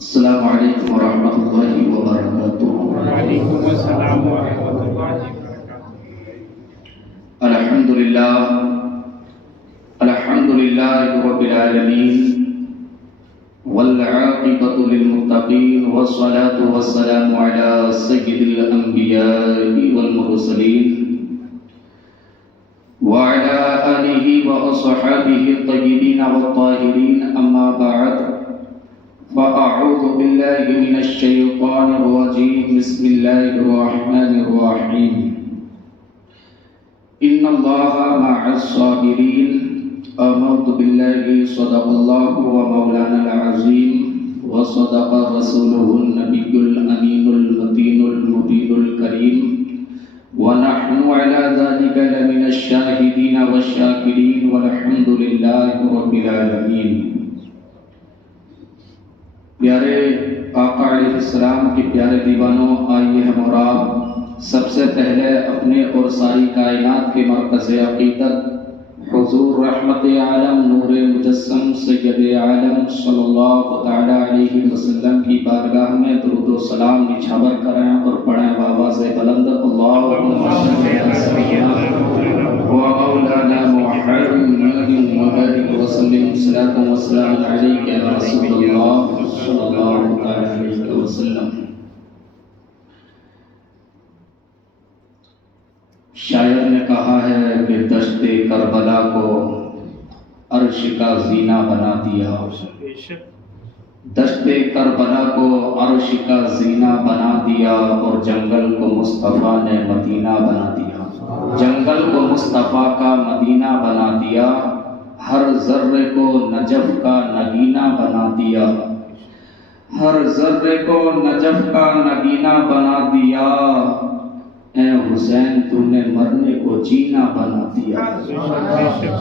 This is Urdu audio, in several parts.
السلام علیکم ورحمۃ اللہ وبرکاتہ۔ وعلیکم السلام ورحمۃ اللہ وبرکاتہ۔ الحمد للہ رب العالمین والعاقبۃ للمتقین والصلاة والسلام علی سید الانبیاء والمرسلین وعلی آلہ واصحابہ الطیبین والطاہرین، اما بعد فأعوذ بالله من الشيطان الرجيم، بسم الله الرحمن الرحيم، إن الله مع الصابرين، آمنت بالله صدق الله ومولانا العظيم وصدق رسوله النبي الأمين المتين المبين الكريم، ونحن على ذلك لمن الشاهدين والشاكرين، والحمد لله رب العالمين۔ پیارے آقا علیہ السلام کے پیارے دیوانوں، آئیے ہم اور آپ سب سے پہلے اپنے اور ساری کائنات کے مرکز عقیدت حضور رحمت عالم نور مجسم سید عالم صلی اللہ تعالی علیہ وسلم کی بارگاہ میں درود و سلام نچھاور کریں اور پڑھیں بآواز بلند، اللہم صل علی سیدنا ومولانا محمد وبارک وسلم، صلاۃ و سلام علیک یا رسول اللہ صلی اللہ علیہ وسلم۔ شاعر نے کہا ہے کہ دشت کربلا کو عرش کا زینہ بنا دیا، دشت کربلا کو عرش کا زینہ بنا دیا، اور جنگل کو مصطفیٰ نے مدینہ بنا دیا، جنگل کو مصطفیٰ کا مدینہ بنا دیا، ہر ذرے کو نجف کا نگینہ بنا دیا، ہر ذرے کو نجف کا نگینہ بنا دیا، اے حسین تو نے مرنے کو جینا بنا دیا،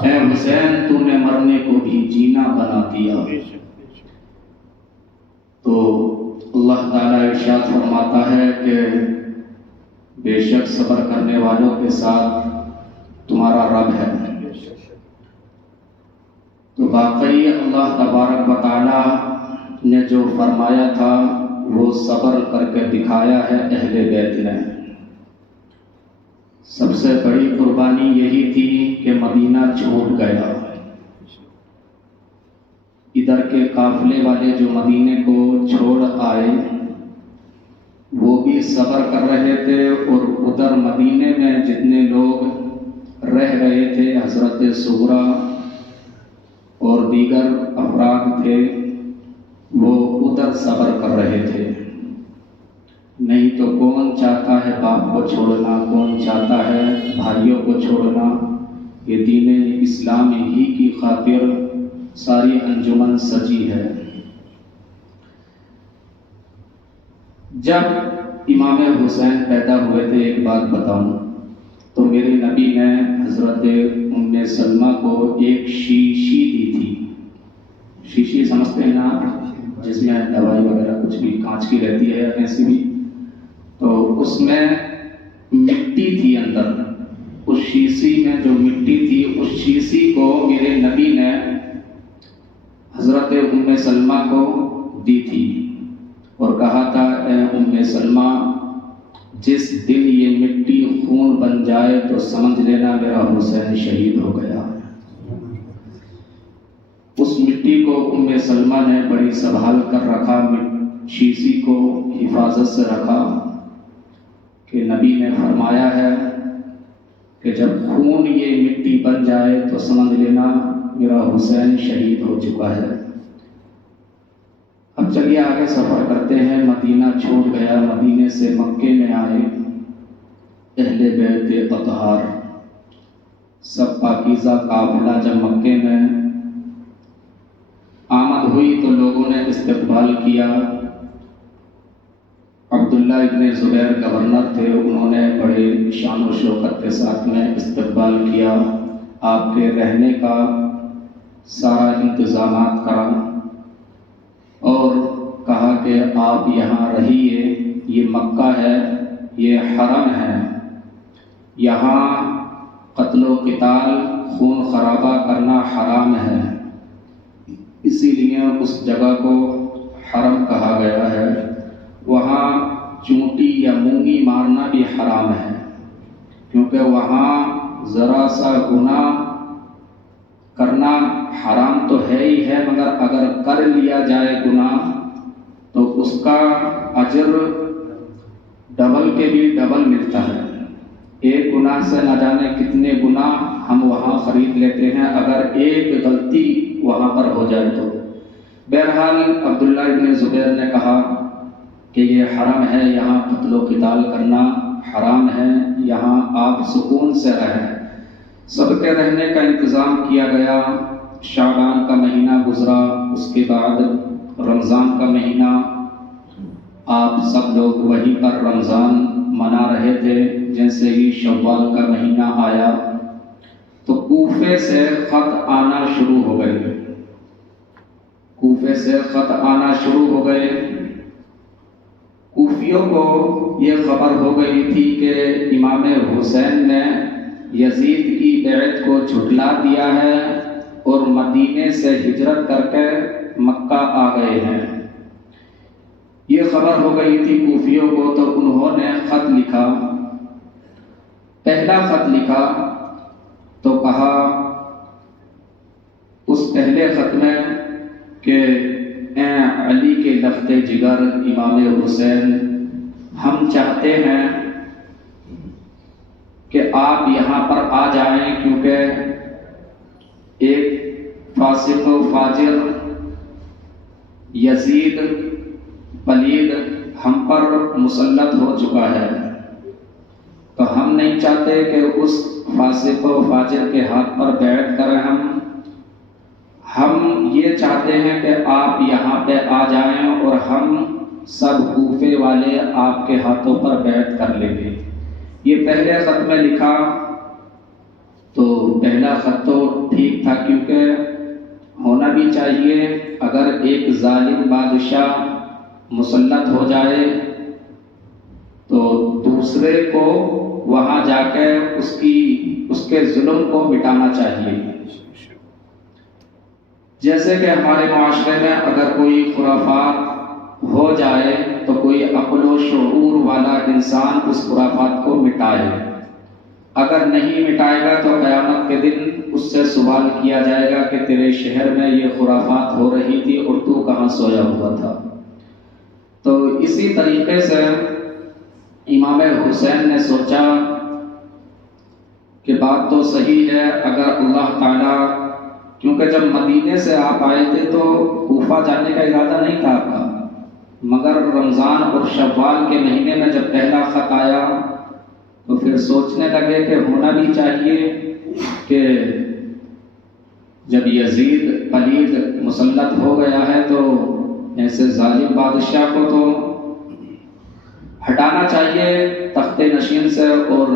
اے حسین تو نے مرنے کو بھی جینا بنا دیا۔ تو اللہ تعالیٰ ارشاد فرماتا ہے کہ بے شک صبر کرنے والوں کے ساتھ تمہارا رب ہے۔ تو واقعی اللہ تبارک و تعالیٰ نے جو فرمایا تھا وہ صبر کر کے دکھایا ہے اہل بیت نے۔ سب سے بڑی قربانی یہی تھی کہ مدینہ چھوٹ گیا، ادھر کے قافلے والے جو مدینے کو چھوڑ آئے وہ بھی صبر کر رہے تھے، اور ادھر مدینے میں جتنے لوگ رہ رہے تھے حضرت صغرا اور دیگر افراد تھے وہ ادھر صبر کر رہے تھے۔ نہیں تو کون چاہتا ہے باپ کو چھوڑنا، کون چاہتا ہے بھائیوں کو چھوڑنا؟ یہ دین اسلام ہی کی خاطر ساری انجمن سجی ہے۔ جب امام حسین پیدا ہوئے تھے، ایک بات بتاؤں تو میرے نبی نے حضرت ام سلمہ کو ایک شیشی دی تھی۔ شیشی سمجھتے ہیں نا، جس میں دوائی وغیرہ کچھ بھی کانچ کی رہتی ہے یا ایسی بھی، تو اس میں مٹی تھی اندر، اس شیشی میں جو مٹی تھی اس شیشی کو میرے نبی نے حضرت ام سلمہ کو دی تھی اور کہا تھا اے ام سلمہ جس دن یہ مٹی خون بن جائے تو سمجھ لینا میرا حسین شہید ہو گیا۔ اس مٹی کو ام سلمہ نے بڑی سنبھال کر رکھا، شیشی کو حفاظت سے رکھا کہ نبی نے فرمایا ہے کہ جب خون یہ مٹی بن جائے تو سمجھ لینا میرا حسین شہید ہو چکا ہے۔ اب چلیے آگے سفر کرتے ہیں۔ مدینہ چھوٹ گیا، مدینے سے مکے میں آئے اہل بیت اطہار، سب پاکیزہ قافلہ جب مکے میں آمد ہوئی تو لوگوں نے استقبال کیا۔ عبداللہ ابن زبیر گورنر تھے، انہوں نے بڑے شان و شوکت کے ساتھ میں استقبال کیا، آپ کے رہنے کا سارا انتظامات کرا اور کہا کہ آپ یہاں رہیے، یہ مکہ ہے، یہ حرم ہے، یہاں قتل و قتال خون خرابہ کرنا حرام ہے، اسی لیے اس جگہ کو حرم کہا گیا ہے، وہاں چونٹی یا مونگی مارنا بھی حرام ہے، کیونکہ وہاں ذرا سا گناہ کرنا حرام تو ہے ہی ہے، مگر اگر کر لیا جائے گناہ تو اس کا اجر ڈبل کے بھی ڈبل ملتا ہے۔ ایک گناہ سے نہ جانے کتنے گناہ ہم وہاں خرید لیتے ہیں اگر ایک غلطی وہاں پر ہو جائے تو۔ بہرحال عبداللہ ابن زبیر نے کہا کہ یہ حرم ہے، یہاں قتل و قتال کرنا حرام ہے، یہاں آپ سکون سے رہیں۔ سب کے رہنے کا انتظام کیا گیا۔ شعبان کا مہینہ گزرا، اس کے بعد رمضان کا مہینہ، آپ سب لوگ وہیں پر رمضان منا رہے تھے۔ جیسے ہی شوال کا مہینہ آیا تو کوفے سے خط آنا شروع ہو گئے، کوفے سے خط آنا شروع ہو گئے۔ کوفیوں کو یہ خبر ہو گئی تھی کہ امام حسین نے یزید کی بیعت کو جھٹلا دیا ہے اور مدینے سے ہجرت کر کے مکہ آ گئے ہیں۔ یہ خبر ہو گئی تھی کوفیوں کو، تو انہوں نے خط لکھا۔ پہلا خط لکھا تو کہا اس پہلے خط میں کہ اے علی کے لخت جگر امام حسین، ہم چاہتے ہیں کہ آپ یہاں پر آ جائیں، کیونکہ ایک فاسق و فاجر یزید پلید ہم پر مسلط ہو چکا ہے، تو ہم نہیں چاہتے کہ اس فاسق و فاجر کے ہاتھ پر بیعت کریں۔ ہم یہ چاہتے ہیں کہ آپ یہاں پہ آ جائیں اور ہم سب کوفے والے آپ کے ہاتھوں پر بیعت کر لیں گے۔ یہ پہلے خط میں لکھا تو پہلا خط تو ٹھیک تھا، کیونکہ ہونا بھی چاہیے، اگر ایک ظالم بادشاہ مسلط ہو جائے تو دوسرے کو وہاں جا کے اس کے ظلم کو مٹانا چاہیے۔ جیسے کہ ہمارے معاشرے میں اگر کوئی خرافات ہو جائے تو کوئی عقل و شعور والا انسان اس خرافات کو مٹائے، اگر نہیں مٹائے گا تو قیامت کے دن اس سے سوال کیا جائے گا کہ تیرے شہر میں یہ خرافات ہو رہی تھی اور تو کہاں سویا ہوا تھا۔ تو اسی طریقے سے امام حسین نے سوچا کہ بات تو صحیح ہے، اگر اللہ تعالیٰ، کیونکہ جب مدینے سے آپ آئے تھے تو کوفہ جانے کا ارادہ نہیں تھا آپ کا، مگر رمضان اور شوال کے مہینے میں جب پہلا خط آیا تو پھر سوچنے لگے کہ ہونا بھی چاہیے کہ جب یزید پلید مسلط ہو گیا ہے تو ایسے ظالم بادشاہ کو تو ہٹانا چاہیے تخت نشین سے، اور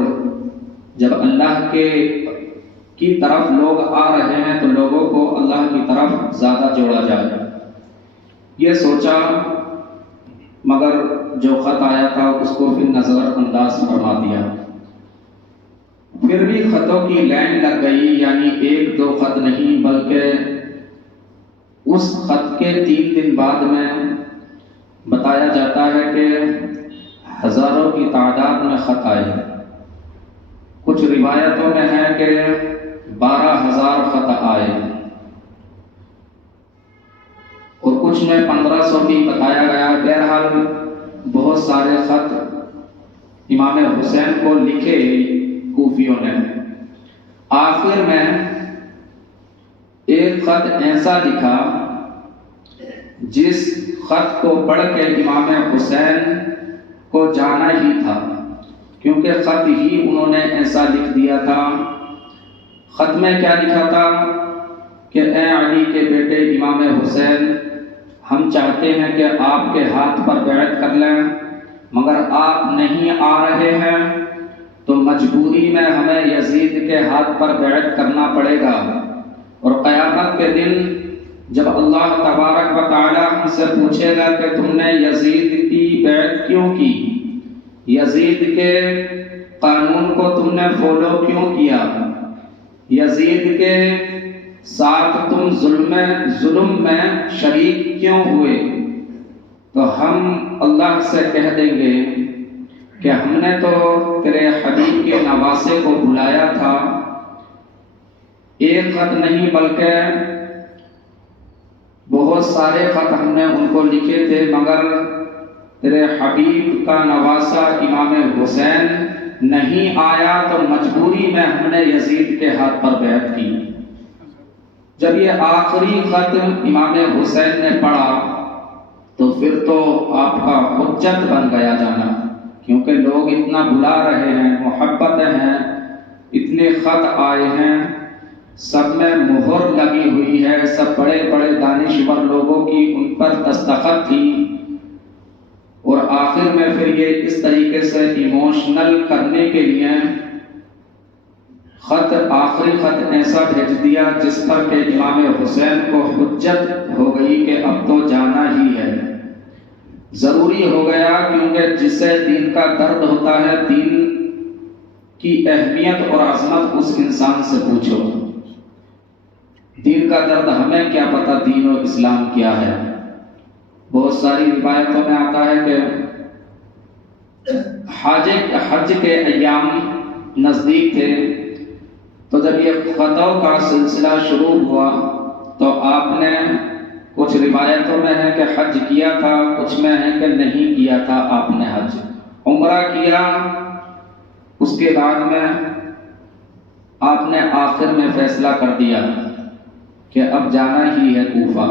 جب اللہ کی طرف لوگ آ رہے ہیں تو لوگوں کو اللہ کی طرف زیادہ جوڑا جائے۔ یہ سوچا، مگر جو خط آیا تھا اس کو پھر نظر انداز فرما دیا۔ پھر بھی خطوں کی لائن لگ گئی، یعنی ایک دو خط نہیں بلکہ اس خط کے 3 دن بعد میں بتایا جاتا ہے کہ ہزاروں کی تعداد میں خط آئے۔ کچھ روایتوں میں ہے کہ 12,000 خط آئے اور کچھ میں 1500 بھی بتایا گیا۔ بہرحال بہت سارے خط امام حسین کو لکھے کوفیوں نے۔ آخر میں ایک خط ایسا لکھا جس خط کو پڑھ کے امام حسین کو جانا ہی تھا، کیونکہ خط ہی انہوں نے ایسا لکھ دیا تھا۔ خط میں کیا لکھا تھا کہ اے علی کے بیٹے امام حسین، ہم چاہتے ہیں کہ آپ کے ہاتھ پر بیعت کر لیں، مگر آپ نہیں آ رہے ہیں تو مجبوری میں ہمیں یزید کے ہاتھ پر بیعت کرنا پڑے گا، اور قیامت کے دن جب اللہ تبارک و تعالی ہم سے پوچھے گا کہ تم نے یزید کی بیعت کیوں کی، یزید کے قانون کو تم نے فالو کیوں کیا، یزید کے ساتھ تم ظلم میں شریک کیوں ہوئے، تو ہم اللہ سے کہہ دیں گے کہ ہم نے تو تیرے حبیب کے نواسے کو بلایا تھا، ایک خط نہیں بلکہ بہت سارے خط ہم نے ان کو لکھے تھے، مگر تیرے حبیب کا نواسا امام حسین نہیں آیا تو مجبوری میں ہم نے یزید کے ہاتھ پر بیعت کی۔ جب یہ آخری خط امام حسین نے پڑھا تو پھر تو آپ کا حجت بن گیا جانا، کیونکہ لوگ اتنا بلا رہے ہیں، محبتیں ہیں، اتنے خط آئے ہیں، سب میں مہر لگی ہوئی ہے، سب بڑے بڑے دانشور لوگوں کی ان پر دستخط تھی، اور آخر میں پھر یہ اس طریقے سے ایموشنل کرنے کے لیے خط، آخری خط ایسا بھیج دیا جس پر کہ امام حسین کو حجت ہو گئی کہ اب تو جانا ہی ہے، ضروری ہو گیا، کیونکہ جسے دین کا درد ہوتا ہے، دین کی اہمیت اور عظمت اس انسان سے پوچھو۔ دین کا درد ہمیں کیا پتہ دین و اسلام کیا ہے۔ بہت ساری روایتوں میں آتا ہے کہ حج کے ایام نزدیک تھے، تو جب یہ خطوں کا سلسلہ شروع ہوا تو آپ نے، کچھ روایتوں میں ہے کہ حج کیا تھا، کچھ میں ہے کہ نہیں کیا تھا، آپ نے حج عمرہ کیا، اس کے بعد میں آپ نے آخر میں فیصلہ کر دیا کہ اب جانا ہی ہے کوفہ۔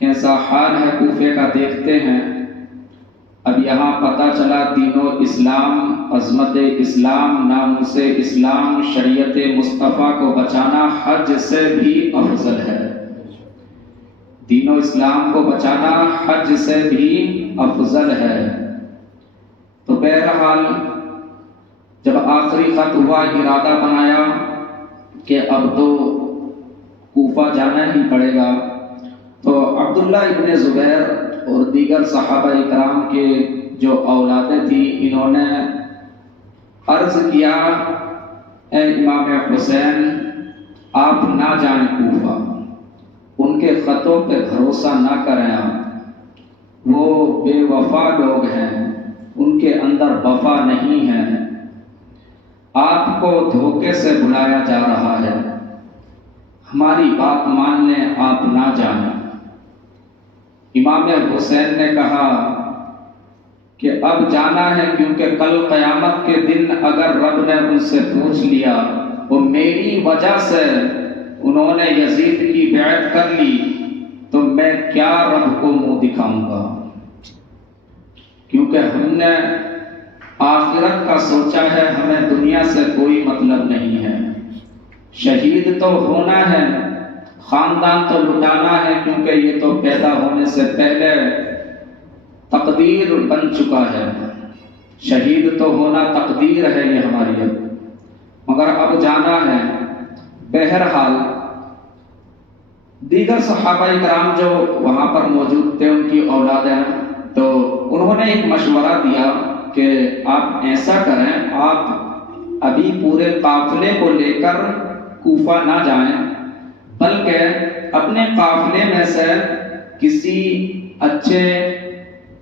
کیسا حال ہے کوفے کا دیکھتے ہیں۔ اب یہاں پتہ چلا دین و اسلام، عظمت اسلام، ناموس اسلام، شریعت مصطفیٰ کو بچانا حج سے بھی افضل ہے۔ دین و اسلام کو بچانا حج سے بھی افضل ہے۔ تو بہرحال جب آخری خط ہوا، ارادہ بنایا کہ اب تو کوفہ جانا ہی پڑے گا، تو عبداللہ ابن زبیر اور دیگر صحابہ کرام کے جو اولادیں تھیں، انہوں نے عرض کیا، اے امام حسین آپ نہ جائیں کوفہ، ان کے خطوں پہ بھروسہ نہ کریں، آپ وہ بے وفا لوگ ہیں، ان کے اندر وفا نہیں ہے، آپ کو دھوکے سے بلایا جا رہا ہے، ہماری بات ماننے آپ نہ جائیں۔ امام حسین نے کہا کہ اب جانا ہے، کیونکہ کل قیامت کے دن اگر رب نے ان سے پوچھ لیا وہ میری وجہ سے انہوں نے یزید کی بیعت کر لی، تو میں کیا رب کو منہ دکھاؤں گا، کیونکہ ہم نے آخرت کا سوچا ہے، ہمیں دنیا سے کوئی مطلب نہیں ہے۔ شہید تو ہونا ہے، خاندان تو لٹانا ہے، کیونکہ یہ تو پیدا ہونے سے پہلے تقدیر بن چکا ہے، شہید تو ہونا تقدیر ہے یہ ہماری، مگر اب جانا ہے۔ بہرحال دیگر صحابہ کرام جو وہاں پر موجود تھے، ان کی اولادیں، تو انہوں نے ایک مشورہ دیا کہ آپ ایسا کریں، آپ ابھی پورے قافلے کو لے کر کوفہ نہ جائیں، بلکہ اپنے قافلے میں سے کسی اچھے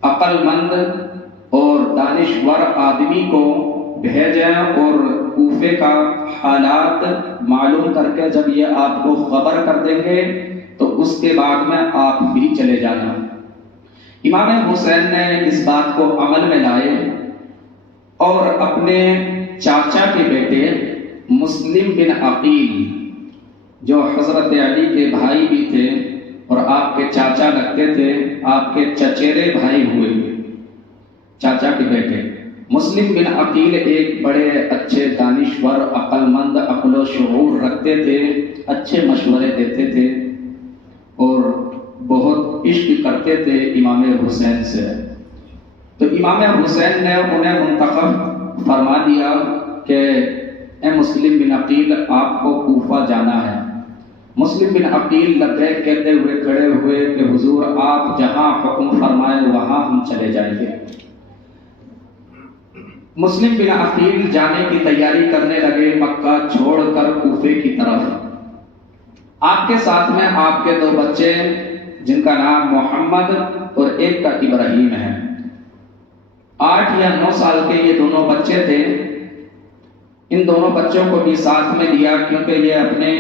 عقل مند اور دانشور آدمی کو بھیجیں، اور کوفے کا حالات معلوم کر کے جب یہ آپ کو خبر کر دیں گے تو اس کے بعد میں آپ بھی چلے جانا۔ امام حسین نے اس بات کو عمل میں لائے اور اپنے چاچا کے بیٹے مسلم بن عقیل، جو حضرت علی کے بھائی بھی تھے اور آپ کے چاچا لگتے تھے، آپ کے چچیرے بھائی ہوئے، چاچا کے بیٹے مسلم بن عقیل ایک بڑے اچھے دانشور، عقل مند، عقل و شعور رکھتے تھے، اچھے مشورے دیتے تھے اور بہت عشق کرتے تھے امام حسین سے۔ تو امام حسین نے انہیں منتخب فرما دیا کہ اے مسلم بن عقیل آپ کو کوفہ جانا ہے۔ مسلم بن عقیل لبیک کہتے ہوئے کھڑے ہوئے کہ حضور آپ جہاں حکم فرمائے وہاں ہم چلے جائیں گے۔ مسلم بن عقیل جانے کی تیاری کرنے لگے مکہ چھوڑ کر کوفے کی طرف۔ آپ کے ساتھ میں آپ کے دو بچے جن کا نام محمد اور ایک کا ابراہیم ہے۔ 8 یا 9 سال کے یہ دونوں بچے تھے۔ ان دونوں بچوں کو بھی ساتھ میں دیا کیونکہ یہ اپنے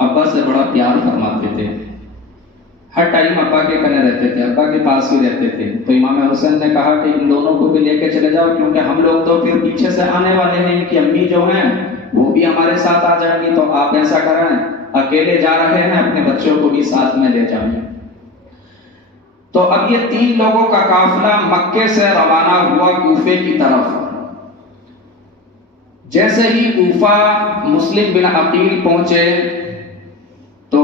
ابا سے بڑا پیار فرماتے تھے، ہر ٹائم ابا کے کنے رہتے تھے، ابا کے پاس ہی رہتے تھے۔ تو امام حسین نے کہا کہ ان دونوں کو بھی لے کے چلے جاؤ، کیونکہ ہم لوگ تو پھر پیچھے سے آنے والے ہیں، ان کی امی جو ہیں وہ بھی ہمارے ساتھ آ جائیں گی، تو آپ ایسا کریں اکیلے جا رہے ہیں، اپنے بچوں کو بھی ساتھ میں لے جائیں۔ تو اب یہ 3 لوگوں کا قافلہ مکے سے روانہ ہوا کوفے کی طرف۔ جیسے ہی کوفہ مسلم بن عقیل پہنچے تو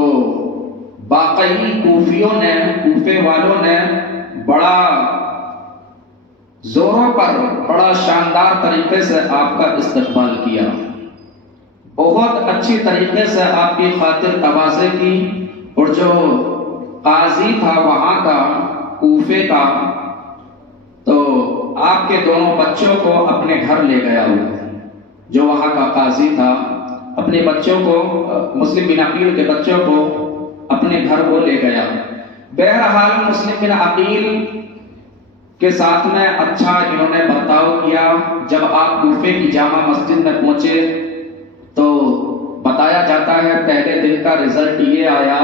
باقی کوفیوں نے، کوفے والوں نے بڑا زوروں پر، بڑا شاندار طریقے سے آپ کا استقبال کیا، بہت اچھی طریقے سے آپ کی خاطر توازی کی، اور جو قاضی تھا وہاں کا کوفے کا، تو آپ کے دونوں بچوں کو اپنے گھر لے گیا وہ، جو وہاں کا قاضی تھا اپنے بچوں کو، مسلم بن عقیل کے بچوں کو اپنے گھر کو لے گیا۔ بہرحال مسلم بن عقیل کے ساتھ میں اچھا انہوں نے برتاؤ کیا۔ جب آپ کوفے کی جامع مسجد میں پہنچے تو بتایا جاتا ہے پہلے دن کا رزلٹ یہ آیا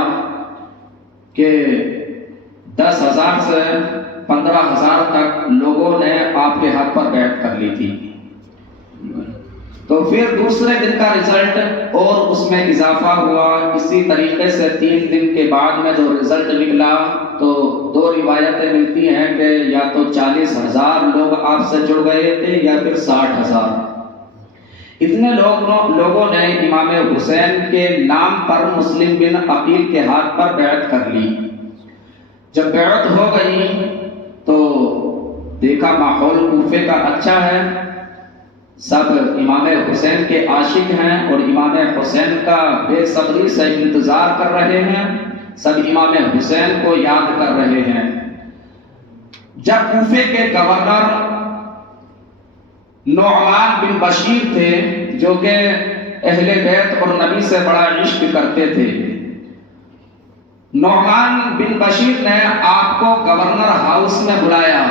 کہ 10,000 سے 15,000 تک لوگوں نے آپ کے ہاتھ پر بیعت کر لی تھی۔ تو پھر دوسرے دن کا رزلٹ اور اس میں اضافہ ہوا۔ اسی طریقے سے 3 دن کے بعد میں جو رزلٹ نکلا تو 2 روایتیں ملتی ہیں کہ یا تو 40,000 لوگ آپ سے جڑ گئے تھے یا پھر 60,000۔ اتنے لوگوں نے امام حسین کے نام پر مسلم بن عقیل کے ہاتھ پر بیعت کر لی۔ جب بیعت ہو گئی تو دیکھا ماحول کوفے کا اچھا ہے، سب امام حسین کے عاشق ہیں اور امام حسین کا بے صبری سے انتظار کر رہے ہیں، سب امام حسین کو یاد کر رہے ہیں۔ جب کوفے کے گورنر نعمان بن بشیر تھے، جو کہ اہل بیت اور نبی سے بڑا عشق کرتے تھے، نعمان بن بشیر نے آپ کو گورنر ہاؤس میں بلایا،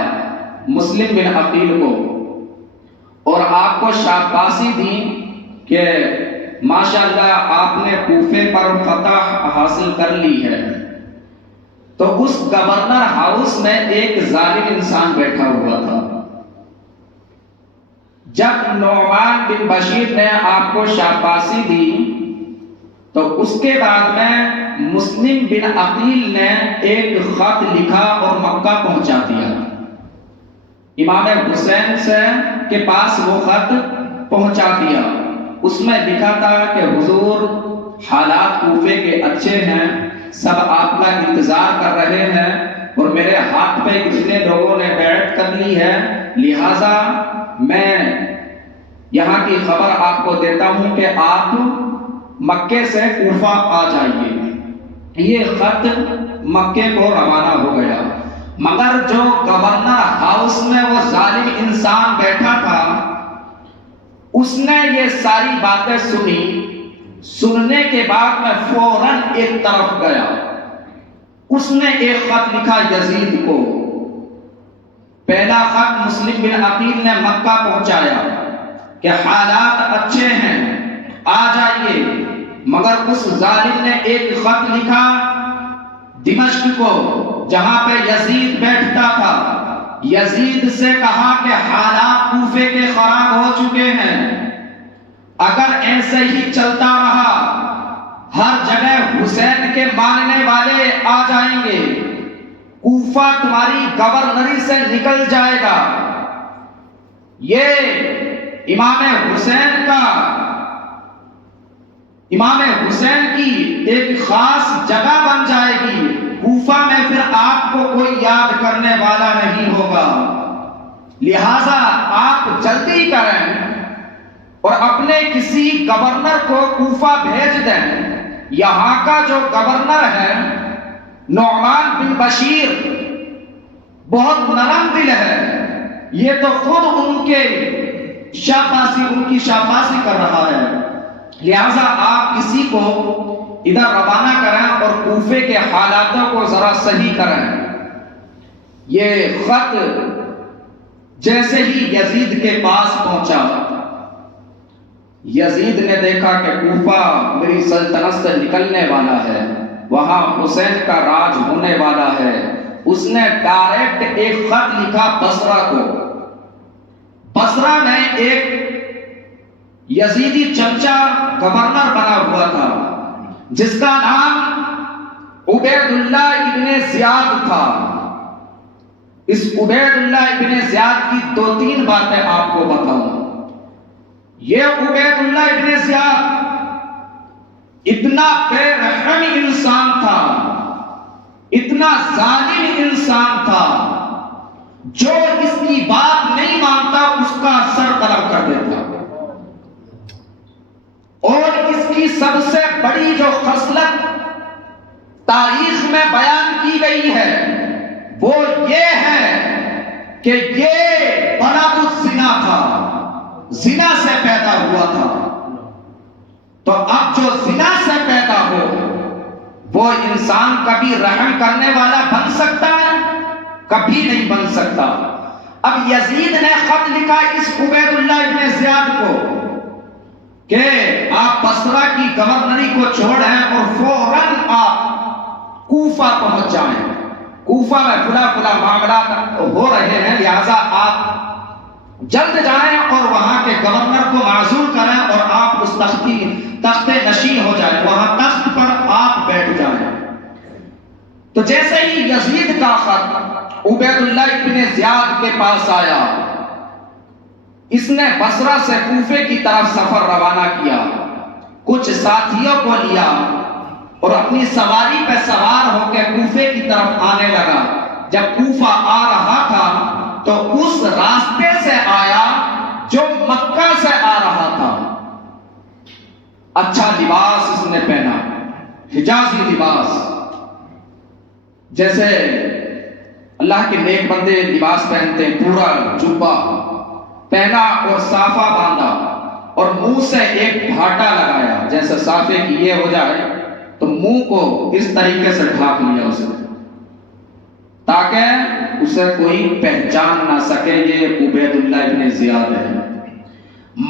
مسلم بن عقیل کو، اور آپ کو شاباشی دی کہ ماشاءاللہ آپ نے کوفے پر فتح حاصل کر لی ہے۔ تو اس گورنر ہاؤس میں ایک ظالم انسان بیٹھا ہوا تھا۔ جب نعمان بن بشیر نے آپ کو شاباشی دی تو اس کے بعد میں مسلم بن عقیل نے ایک خط لکھا اور مکہ پہنچا دیا۔ امام حسین کے پاس وہ خط پہنچا دیا۔ اس میں لکھا تھا کہ حضور حالات کوفے کے اچھے ہیں، سب آپ کا انتظار کر رہے ہیں، اور میرے ہاتھ پہ کتنے لوگوں نے بیعت کر لی ہے، لہذا میں یہاں کی خبر آپ کو دیتا ہوں کہ آپ مکے سے کوفہ آ جائیے۔ یہ خط مکے کو روانہ ہو گیا، مگر جو گورنر ہاؤس میں وہ ظالم انسان بیٹھا تھا اس نے یہ ساری باتیں سنی۔ سننے کے بعد میں فوراً ایک طرف گیا، اس نے ایک خط لکھا یزید کو۔ پہلا خط مسلم بن عقیل نے مکہ پہنچایا کہ حالات اچھے ہیں، آ جائیے، مگر اس ظالم نے ایک خط لکھا دمشق کو، جہاں پہ یزید بیٹھتا تھا۔ یزید سے کہا کہ حالات کوفے کے خراب ہو چکے ہیں، اگر ایسے ہی چلتا رہا ہر جگہ حسین کے ماننے والے آ جائیں گے، کوفہ تمہاری گورنری سے نکل جائے گا، یہ امام حسین کی ایک خاص جگہ بن جائے گی، کوفہ میں پھر آپ کو کوئی یاد کرنے والا نہیں ہوگا، لہذا آپ جلدی کریں اور اپنے کسی گورنر کو کوفہ بھیج دیں۔ یہاں کا جو گورنر ہے نعمان بن بشیر بہت نرم دل ہے، یہ تو خود ان کی شاباشی کر رہا ہے، لہذا آپ کسی کو ادھر روانہ کریں اور کوفے کے حالاتوں کو ذرا صحیح کریں۔ یہ خط جیسے ہی یزید کے پاس پہنچا، یزید نے دیکھا کہ کوفہ میری سلطنت سے نکلنے والا ہے، وہاں حسین کا راج ہونے والا ہے۔ اس نے ڈائریکٹ ایک خط لکھا بصرہ کو۔ بصرہ میں ایک یزیدی چمچا گورنر بنا ہوا تھا جس کا نام عبید اللہ ابن زیاد تھا۔ اس عبید اللہ ابن زیاد کی 2-3 باتیں آپ کو بتاؤں۔ یہ عبید اللہ ابن زیاد اتنا بے رحم انسان تھا، اتنا ظالم انسان تھا، جو اس کی بات نہیں مانتا اس کا سر قلم کر دیتا۔ اور اس کی سب سے بڑی جو خصلت تاریخ میں بیان کی گئی ہے وہ یہ ہے کہ یہ بلد الزنا تھا، زنا سے پیدا ہوا تھا۔ تو اب جو زنا سے پیدا ہو وہ انسان کبھی رحم کرنے والا بن سکتا ہے؟ کبھی نہیں بن سکتا۔ اب یزید نے خط لکھا اس عبید اللہ ابن زیاد کو کہ آپ بصرہ کی گورنری کو چھوڑیں اور فوراً آپ کوفہ پہنچ جائیں، کوفہ میں فلاں معاملات ہو رہے ہیں، لہذا آپ جلد جائیں اور وہاں کے گورنر کو معزول کریں اور آپ اس تخت نشین ہو جائیں، وہاں تخت پر آپ بیٹھ جائیں۔ تو جیسے ہی یزید کا خط عبید اللہ ابن زیاد کے پاس آیا، اس نے بصرہ سے کوفے کی طرف سفر روانہ کیا، کچھ ساتھیوں کو لیا اور اپنی سواری پہ سوار ہو کے کوفے کی طرف آنے لگا۔ جب کوفہ آ رہا تھا تو اس راستے سے آیا جو مکہ سے آ رہا تھا۔ اچھا لباس اس نے پہنا، حجازی لباس، جیسے اللہ کے نیک بندے لباس پہنتے ہیں، پورا جبہ پہنا اور صافہ باندھا اور منہ سے ایک بھاٹا لگایا، جیسے صافے کی یہ ہو جائے تو منہ کو اس طریقے سے ڈھانپ لیا اس نے تاکہ اسے کوئی پہچان نہ سکے یہ عبید اللہ ابن زیاد ہے۔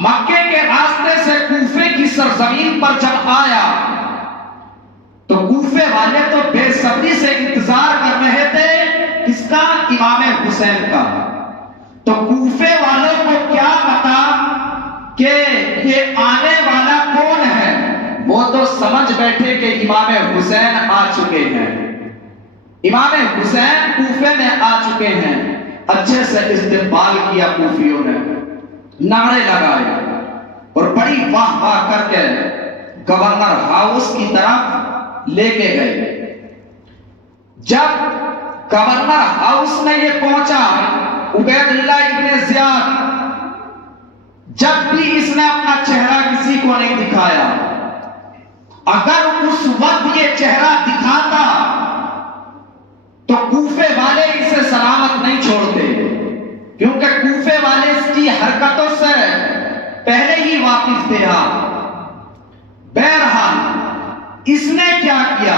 مکے کے راستے سے کوفے کی سرزمین پر جب آیا تو کوفے والے تو بے صبری سے انتظار کر رہے تھے کس کا؟ امام حسین کا۔ تو کوفے والوں کو کیا پتا کہ یہ آنے والا کون ہے، وہ تو سمجھ بیٹھے کہ امام حسین آ چکے ہیں، امام حسین کوفے میں آ چکے ہیں۔ اچھے سے استقبال کیا کوفیوں نے، نعرے لگائے اور بڑی واہ واہ کر کے گورنر ہاؤس کی طرف لے کے گئے۔ جب گورنر ہاؤس میں یہ پہنچا عبید اللہ ابن زیاد، جب بھی اس نے اپنا چہرہ کسی کو نہیں دکھایا۔ اگر اس وقت یہ چہرہ دکھاتا تو کوفے والے اسے سلامت نہیں چھوڑتے، کیونکہ کوفے والے اس کی حرکتوں سے پہلے ہی واقف تھے۔ بہرحال اس نے کیا کیا؟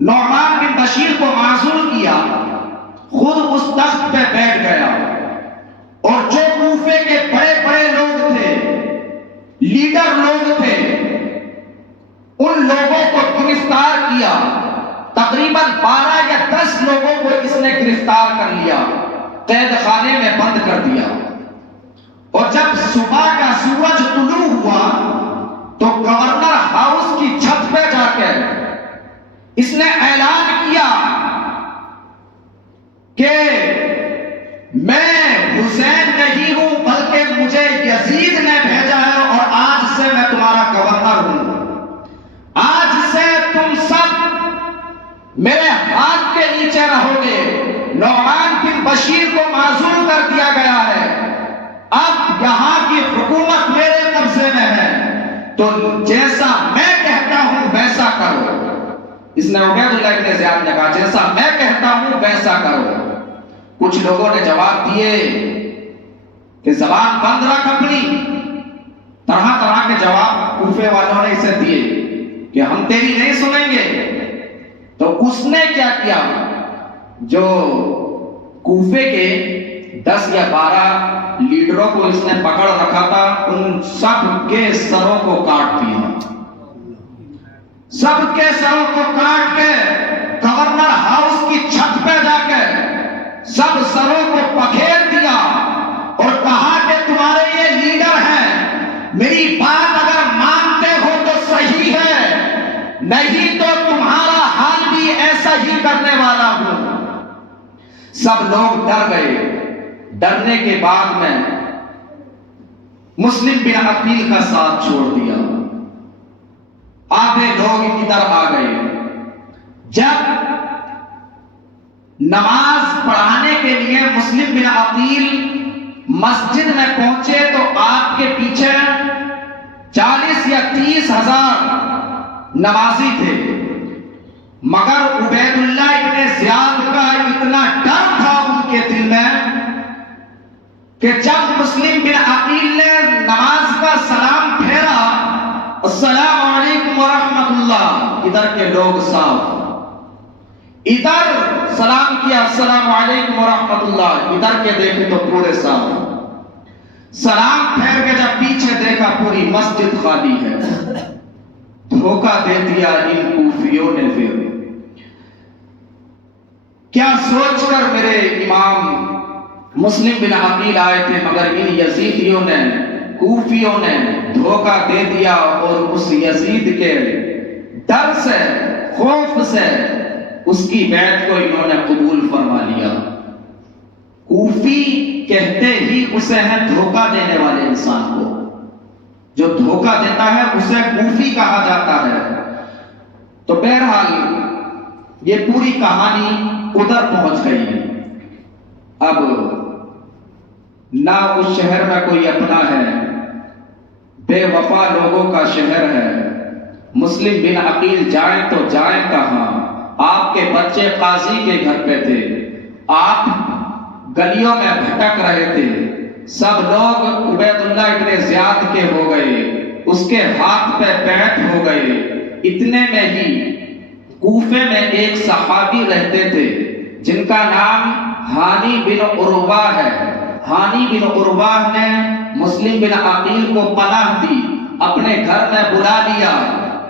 نعمان بن بشیر کو معزول کیا، خود اس تخت پہ بیٹھ گیا اور جو کوفے کے بڑے بڑے لوگ تھے، لیڈر لوگ تھے، ان لوگوں کو گرفتار کیا۔ تقریباً 12 یا 10 لوگوں کو اس نے گرفتار کر لیا، قید خانے میں بند کر دیا۔ اور جب صبح کا سورج طلوع ہوا تو گورنر ہاؤس کی چھت پہ جا کے اس نے اعلان کیا کہ میں حسین نہیں ہوں بلکہ مجھے یزید نے بھیجا ہے اور آج سے میں تمہارا گورنر ہوں۔ آج سے تم سب میرے ہاتھ کے نیچے رہو گے۔ نعمان بن بشیر کو معزول کر دیا گیا ہے، اب یہاں کی حکومت میرے قبضے میں ہے، تو جیسا میں کہتا ہوں ویسا کرو۔ اس نے عبید اللہ ابن زیاد نے کہا جیسا میں کہتا ہوں ویسا کرو۔ کچھ لوگوں نے جواب دیے کہ زبان بند رکھ اپنی، طرح طرح کے جواب کوفے والوں نے اسے دیے کہ ہم تیری نہیں سنیں گے۔ تو اس نے کیا کیا؟ جو کوفے کے 10 یا 12 لیڈروں کو اس نے پکڑ رکھا تھا، ان سب کے سروں کو کاٹ دیا، سب کے سروں کو کاٹ کے گورنر ہاؤس کی چھت پہ جا کے سب سروں کو پکھیر دیا اور کہا کہ تمہارے یہ لیڈر ہیں، میری بات اگر مانتے ہو تو صحیح ہے، نہیں تو تمہارا حال بھی ایسا ہی کرنے والا ہوں۔ سب لوگ ڈر گئے۔ ڈرنے کے بعد میں مسلم بن عقیل کا ساتھ چھوڑ دیا، آدھے لوگ ادھر آ گئے۔ جب نماز پڑھانے کے لیے مسلم بن عقیل مسجد میں پہنچے تو آپ کے پیچھے 40 یا 30 ہزار نمازی تھے، مگر عبید اللہ ابن زیاد کا اتنا ڈر تھا ان کے دل میں کہ جب مسلم بن عقیل نے نماز کا سلام پھیرا، السلام علیکم ورحمت اللہ، ادھر کے لوگ صاف، ادھر سلام کیا السلام علیکم ورحمت اللہ، ادھر کے دیکھے تو پورے صاف، سلام پھیر کے جب پیچھے دیکھا پوری مسجد خالی ہے۔ دھوکہ دے دیا ان کوفیوں نے۔ پھر کیا سوچ کر میرے امام مسلم بن عقیل آئے تھے، مگر ان یزیدیوں نے، کوفیوں نے دھوکہ دے دیا اور اس یزید کے ڈر سے، خوف سے اس کی بیعت کو انہوں نے قبول فرما لیا۔ کوفی کہتے ہی اسے ہے دھوکہ دینے والے انسان کو، جو دھوکہ دیتا ہے اسے کوفی کہا جاتا ہے۔ تو بہرحال یہ پوری کہانی ادھر پہنچ گئی۔ اب نہ اس شہر میں کوئی اپنا ہے، بے وفا لوگوں کا شہر ہے۔ مسلم بن عقیل جائیں تو جائیں کہاں؟ آپ کے بچے قاضی کے گھر پہ تھے، آپ گلیوں میں بھٹک رہے تھے، سب لوگ عبید اللہ ابن زیاد کے ہو گئے، اس کے ہاتھ پہ بیعت ہو گئے۔ اتنے میں ہی کوفے میں ایک صحابی رہتے تھے جن کا نام ہانی بن عروہ ہے۔ ہانی بن عروہ نے مسلم بن عقیل کو پناہ دی، اپنے گھر میں بلا لیا،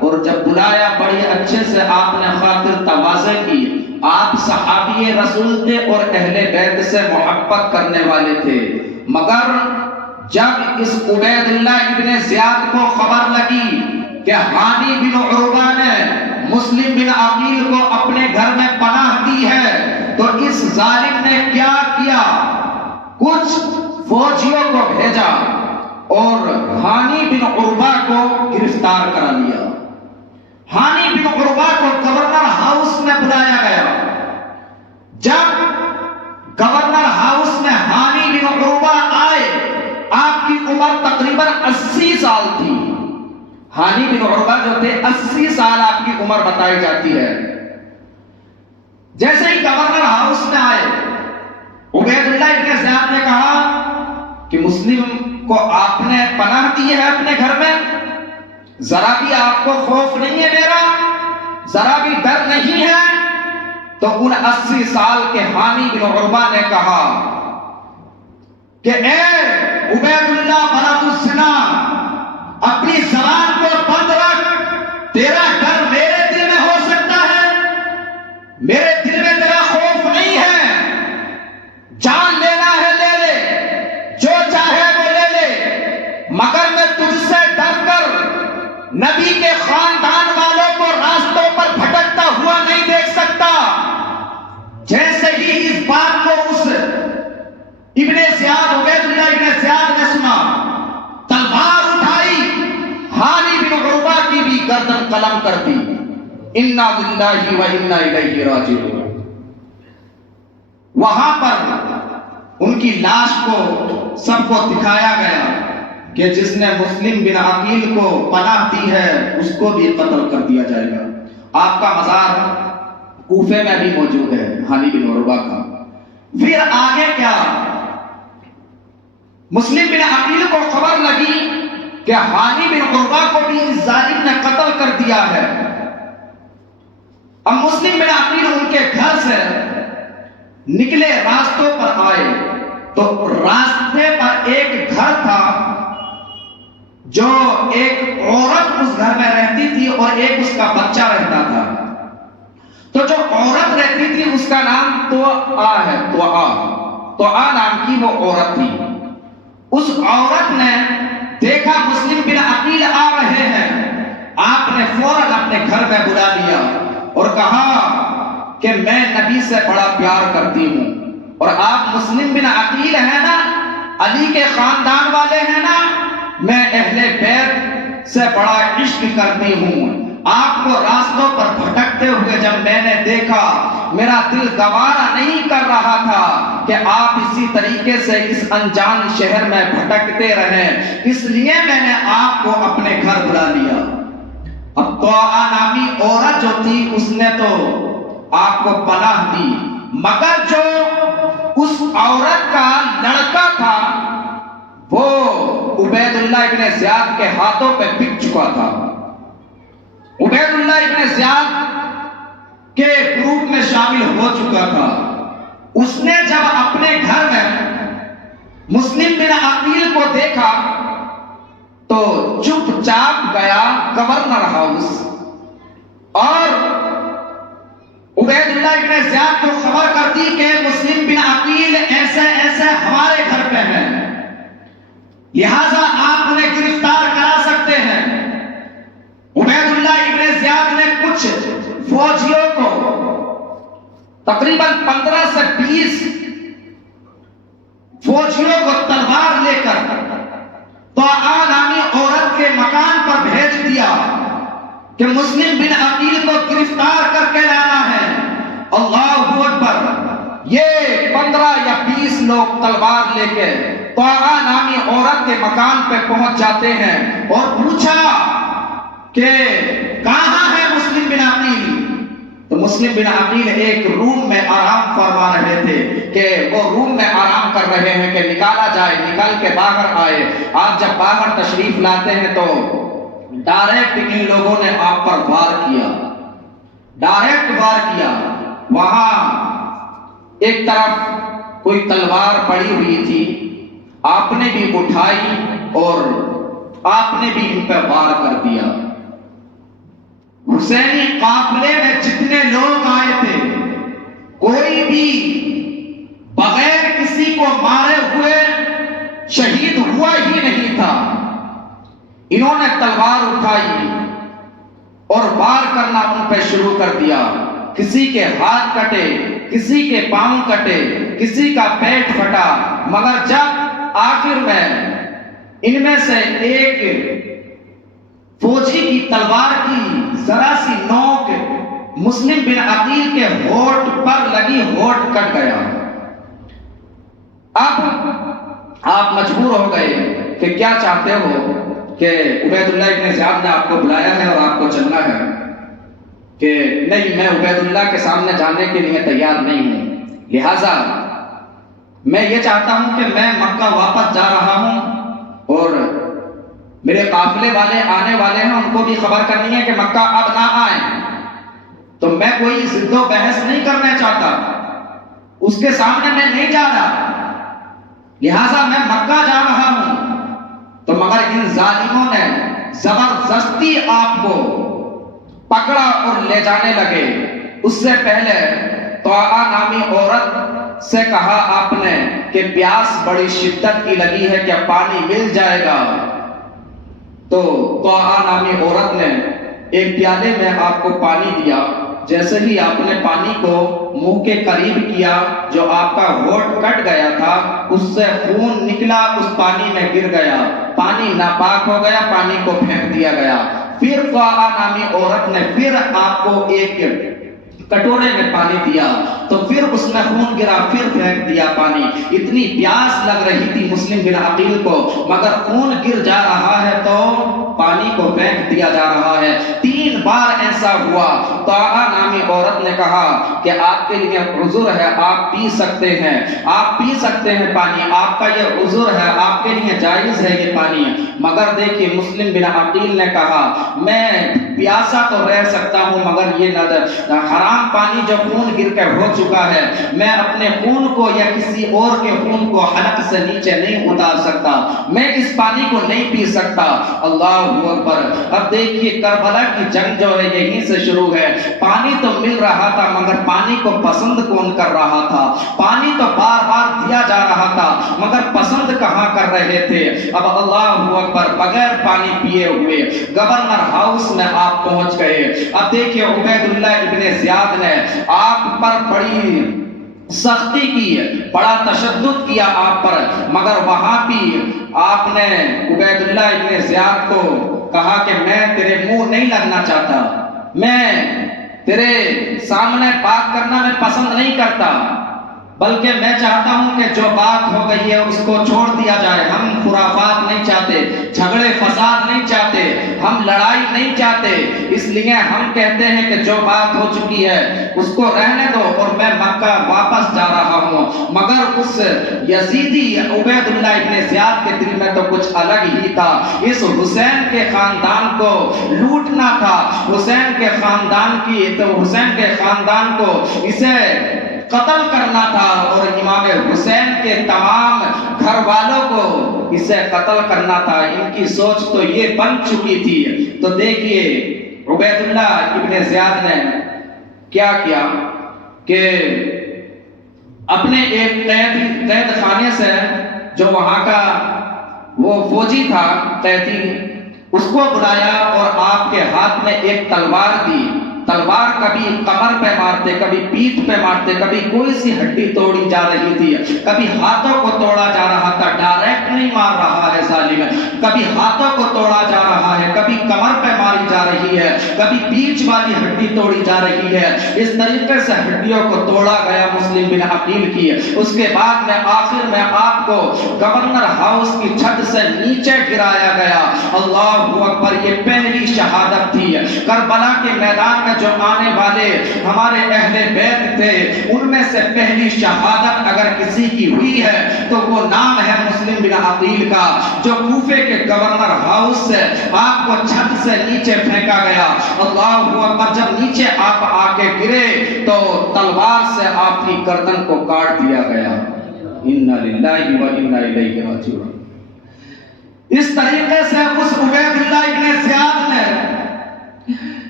اور جب بلایا بڑے اچھے سے آپ نے خاطر تواضع کی۔ آپ صحابی رسول تھے اور اہل بیت سے محبت کرنے والے تھے، مگر جب اس عبید اللہ ابن زیاد کو خبر لگی کہ ہانی بن عروہ نے مسلم بن عقیل کو اپنے گھر میں پناہ دی ہے، تو اس ظالم نے کیا کیا، کچھ فوجیوں کو بھیجا اور ہانی بن عروہ کو گرفتار کرا لیا۔ ہانی بن عروہ کو گورنر ہاؤس میں بلایا گیا۔ جب گورنر ہاؤس میں ہانی بن عروہ آئے، آپ کی عمر تقریباً 80 سال تھی۔ ہانی بن عروہ جو تھے 80 سال آپ کی عمر بتائی جاتی ہے۔ جیسے ہی گورنر ہاؤس میں آئے، عبید اللہ ابن زیاد نے کہا کہ مسلم کو آپ نے پناہ دی ہے اپنے گھر میں، ذرا بھی آپ کو خوف نہیں ہے میرا، ذرا بھی ڈر نہیں ہے؟ تو ان 80 سال کے ہانی بن عروہ نے کہا کہ اے عبید اللہ بلد السنا، اپنی زبان کو بند رکھ، تیرا ڈر میرے دل میں ہو سکتا ہے، میرے دل میں تیرا خوف نہیں ہے، جان لینا ہے لے لے، جو چاہے وہ لے لے، مگر میں تجھ سے ڈر کر نبی کے خاندان والوں کو راستوں پر بھٹکتا ہوا نہیں دیکھ سکتا۔ جیسے ہی اس بات کو اس ابن زیاد، عبید اللہ ابن زیاد نے سنا، تلوار اٹھائی، ہانی بن عروہ کی بھی گردن قلم کر دی۔ انا للہ و انا الیہ راجعون۔ وہاں پر ان کی لاش کو سب کو دکھایا گیا کہ جس نے مسلم بن عقیل کو پناہ دی ہے اس کو بھی قتل کر دیا جائے گا۔ آپ کا مزار کوفے میں بھی موجود ہے، ہانی بن عروہ کا۔ پھر آگے کیا؟ مسلم بن عقیل کو خبر لگی کہ ہانی بن عروہ کو بھی اس ظالم نے قتل کر دیا ہے۔ اب مسلم بن عقیل ان کے گھر سے نکلے راستوں پر آئے تو راستے پر ایک گھر تھا جو ایک عورت اس گھر میں رہتی تھی اور ایک اس کا بچہ رہتا تھا. تو جو عورت رہتی تھی اس کا نام توآ ہے. توآ نام کی وہ عورت تھی. اس عورت نے دیکھا مسلم بن عقیل آ رہے ہیں. آپ نے فوراً اپنے گھر میں بلا لیا اور کہا کہ میں نبی سے بڑا پیار کرتی ہوں اور آپ مسلم بن عقیل ہیں نا, علی کے خاندان والے ہیں نا, میں اہل بیت سے بڑا عشق کرتی ہوں. آپ کو راستوں پر بھٹکتے ہوئے جب میں نے دیکھا میرا دل گوارا نہیں کر رہا تھا کہ آپ اسی طریقے سے اس انجان شہر میں بھٹکتے رہیں, اس لیے میں نے آپ کو اپنے گھر بلا لیا. اب توآ نامی عورت جو تھی اس نے تو آپ کو پناہ دی, مگر جو اس عورت کا لڑکا تھا وہ عبید اللہ ابن زیاد کے ہاتھوں پہ بک چکا تھا. عبید اللہ ابن زیاد کے گروپ میں شامل ہو چکا تھا. اس نے جب اپنے گھر میں مسلم بن عقیل کو دیکھا تو چپ چاپ گیا گورنر ہاؤس اور عبید اللہ ابن زیاد کو خبر کر دی کہ مسلم بن عقیل ایسے ایسے ہمارے گھر پہ ہیں, لہذا آپ انہیں گرفتار کرا سکتے ہیں. عبید اللہ ابن زیاد نے کچھ فوجیوں کو تقریباً 15 سے 20 فوجیوں کو تلوار لے کر توآ نامی عورت کے مکان پر بھیج دیا کہ مسلم بن عقیل کو گرفتار کر کے لانا ہے. اللہ اکبر. یہ 15 یا 20 لوگ تلوار لے کے توآ نامی عورت کے مکان پہ پہنچ جاتے ہیں اور پوچھا کہ کہاں ہے مسلم بن عقیل. تو مسلم بن عقیل ایک روم میں آرام فرما رہے تھے کہ وہ روم میں آرام کر رہے ہیں کہ نکالا جائے. نکال کے باہر آئے. آپ جب باہر تشریف لاتے ہیں تو ڈائریکٹ ان لوگوں نے آپ پر وار کیا, ڈائریکٹ وار کیا. وہاں ایک طرف کوئی تلوار پڑی ہوئی تھی, آپ نے بھی اٹھائی اور آپ نے بھی ان پہ وار کر دیا. حسینی قافلے میں جتنے لوگ آئے تھے کوئی بھی بغیر کسی کو مارے ہوئے شہید ہوا ہی نہیں تھا. انہوں نے تلوار اٹھائی اور وار کرنا ان پہ شروع کر دیا. کسی کے ہاتھ کٹے, کسی کے پاؤں کٹے, کسی کا پیٹ پھٹا, مگر جب آخر میں ان میں سے ایک فوجی کی تلوار کی ذرا سی نوک مسلم بن عقیل کے ہونٹ پر لگی, ہونٹ کٹ گیا. اب آپ مجبور ہو گئے کہ کیا چاہتے ہو کہ عبید اللہ ابن زیاد نے آپ کو بلایا ہے اور آپ کو چلنا ہے کہ نہیں, میں عبید اللہ کے سامنے جانے کے لیے تیار نہیں ہوں, لہذا میں یہ چاہتا ہوں کہ میں مکہ واپس جا رہا ہوں اور میرے قافلے والے آنے والے ہیں, ان کو بھی خبر کرنی ہے کہ مکہ اب نہ آئیں. تو میں کوئی ضد و بحث نہیں کرنا چاہتا, اس کے سامنے میں نہیں جا رہا, لہذا میں مکہ جا رہا ہوں. تو مگر ان ظالموں نے زبردستی آپ کو پکڑا اور لے جانے لگے. اس سے پہلے توآ نامی عورت سے کہا آپ نے کہ پیاس بڑی شدت کی لگی ہے, کیا پانی مل جائے گا. تو توآ نامی عورت نے ایک پیالے میں آپ کو پانی دیا. جیسے ہی آپ نے پانی کو منہ کے قریب کیا, جو آپ کا ہونٹ کٹ گیا تھا اس سے خون نکلا, اس پانی میں گر گیا, پانی ناپاک ہو گیا, پانی کو پھینک دیا گیا. پھر توآ نامی عورت نے پھر آپ کو ایک کٹورے میں پانی دیا, تو پھر اس میں خون گرا, پھر پھینک دیا پانی. اتنی پیاس لگ رہی تھی مسلم بن عقیل کو, مگر خون گر جا رہا ہے تو پانی کو پھینک دیا جا رہا ہے. 3 بار ایسا ہوا. توآ نامی عورت نے کہا کہ آپ کے لیے عذر ہے, آپ پی سکتے ہیں, آپ پی سکتے ہیں پانی, آپ کا یہ عذر ہے, آپ کے لیے جائز ہے یہ پانی. مگر دیکھیے مسلم بن عقیل نے کہا میں پیاسا تو رہ سکتا ہوں, مگر یہ حرام پانی جو خون گر کے ہو چکا ہے میں اپنے خون کو یا کسی اور کے خون کو حلق سے نیچے نہیں اتار سکتا، میں اس پانی کو نہیں پی سکتا۔ اللہ اکبر۔ اب دیکھیے کربلا کی جنگ جو ہے یہیں سے شروع ہے۔ پانی تو مل رہا تھا مگر پانی کو پسند کون کر رہا تھا؟ پانی تو بار بار دیا جا رہا تھا مگر پسند کہاں کر رہے تھے؟ اب اللہ اکبر، بغیر پانی پیے ہوئے گورنر ہاؤس میں آپ پہنچ گئے۔ اب دیکھیے عبید اللہ ابن زیاد نے آپ پر بڑی سختی کی، بڑا تشدد کیا آپ پر، مگر وہاں بھی آپ نے عبید اللہ ابن زیاد کو کہا کہ میں تیرے منہ نہیں لگنا چاہتا، میں تیرے سامنے بات کرنا میں پسند نہیں کرتا، بلکہ میں چاہتا ہوں کہ جو بات ہو گئی ہے اس کو چھوڑ دیا جائے۔ ہم خرافات نہیں چاہتے، جھگڑے فساد نہیں چاہتے، ہم لڑائی نہیں چاہتے، اس لیے ہم کہتے ہیں کہ جو بات ہو چکی ہے اس کو رہنے دو اور میں مکہ واپس جا رہا ہوں۔ مگر اس یزیدی عبید اللہ ابن زیاد کے دل میں تو کچھ الگ ہی تھا۔ اس حسین کے خاندان کو لوٹنا تھا، حسین کے خاندان کو اسے قتل کرنا تھا اور امام حسین کے تمام گھر والوں کو اسے قتل کرنا تھا۔ ان کی سوچ تو یہ بن چکی تھی۔ تو دیکھیے عبید اللہ ابن زیاد نے کیا کیا کہ اپنے ایک قید خانے سے جو وہاں کا وہ فوجی تھا قیدی، اس کو بلایا اور آپ کے ہاتھ میں ایک تلوار دی۔ تلوار کبھی کمر پہ مارتے، کبھی پیٹھ پہ مارتے، کبھی کوئی سی ہڈی توڑی جا رہی تھی، کبھی ہاتھوں کو توڑا جا رہا تھا، ڈائریکٹ نہیں مار رہا ہے ظالم، کبھی ہاتھوں کو توڑا جا رہا ہے، کبھی کمر پہ ماری جا رہی ہے، کبھی پیٹھ والی ہڈی توڑی جا رہی ہے۔ اس طریقے سے ہڈیوں کو توڑا گیا مسلم بن عقیل کی۔ اس کے بعد میں آخر میں آپ کو گورنر ہاؤس کی چھت سے نیچے گرایا گیا۔ اللہ اکبر، یہ پہلی شہادت تھی۔ کربلا کے میدان میں جو آنے والے ہمارے اہل بیت تھے ان میں سے پہلی شہادت اگر کسی کی ہوئی ہے تو وہ نام ہے مسلم بن عقیل کا، جو کوفے کے گورنر ہاؤس سے آپ کو چھت سے نیچے پھینکا گیا۔ اللہ اکبر، جب نیچے آپ آ کے گرے تو تلوار سے آپ کی گردن کو کاٹ دیا گیا۔ انا للہ و انا الیہ راجعون۔ اس طریقے سے اس عبید اللہ ابن زیاد نے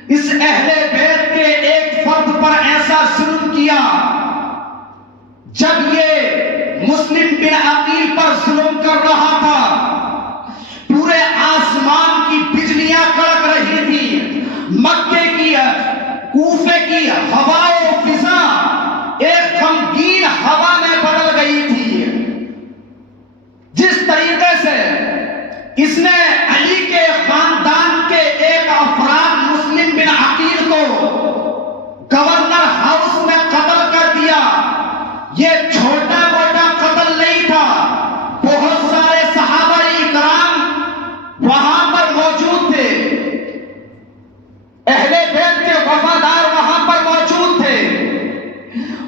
اس اہل بیت کے ایک فرد پر ایسا ظلم کیا، جب یہ مسلم بن عقیل پر ظلم کر رہا تھا پورے آسمان کی بجلیاں کڑک رہی تھی، مکے کی کوفے کی ہوا و فضا ایک غمگین ہوا میں بدل گئی تھی۔ جس طریقے سے اس نے علی کے خاندان کے ایک افراد مسلم بن عقیل کو گورنر ہاؤس میں قتل کر دیا، یہ چھوٹا موٹا قتل نہیں تھا۔ بہت سارے صحابہ کرام وہاں پر موجود تھے، اہل بیت کے وفادار وہاں پر موجود تھے،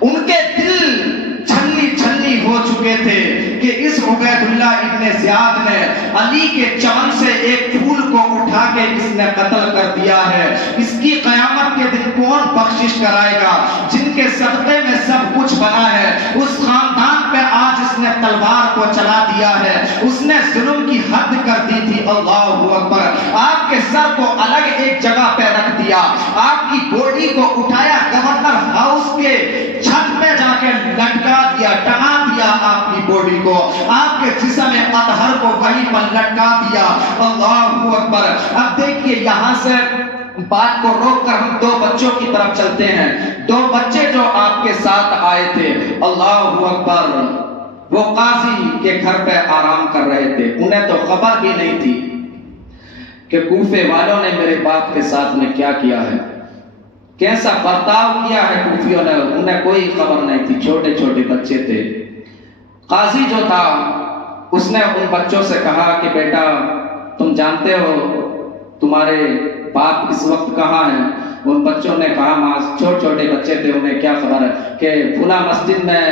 ان کے دل چھلنی چھلنی ہو چکے تھے کہ اس عبید اللہ ابن زیاد نے علی کے چمن سے ایک پھول کو اٹھا کے اس نے قتل کر دیا ہے۔ اس کی قیامت کے دن کون بخشش کرائے گا؟ جن کے صدقے میں سب کچھ بنا ہے، اس خاندان پہ آج اس نے تلوار کو چلا دیا ہے، اس نے ظلم کی حد کر دی تھی۔ اللہ اکبر، آپ کے سر کو الگ ایک جگہ پہ رکھ دیا، آپ کی باڈی کو اٹھایا گورنر ہاؤس کے چھت پہ جا کے لٹکا دیا، ٹنگا دیا آپ کی باڈی کو، آپ کے جسم اطہر کو وہیں پر لٹکا دیا۔ اللہ اکبر۔ اب دیکھیے یہاں سے بات کو روک کر ہم دو بچوں کی طرف چلتے ہیں، دو بچے جو آپ کے ساتھ آئے تھے۔ اللہ اکبر، وہ قاضی کے گھر پہ آرام کر رہے تھے، انہیں تو خبر بھی نہیں تھی کہ کوفے والوں نے میرے باپ کے ساتھ میں کیا کیا ہے، کیسا برتاؤ کیا ہے کوفیوں نے، انہیں کوئی خبر نہیں تھی، چھوٹے چھوٹے بچے تھے۔ قاضی جو تھا اس نے ان بچوں سے کہا کہ بیٹا تم جانتے ہو تمہارے باپ اس وقت کہاں ہیں؟ ان بچوں نے کہا ماں، چھوٹے چھوٹے بچے تھے، انہیں کیا خبر ہے کہ فلاں مسجد میں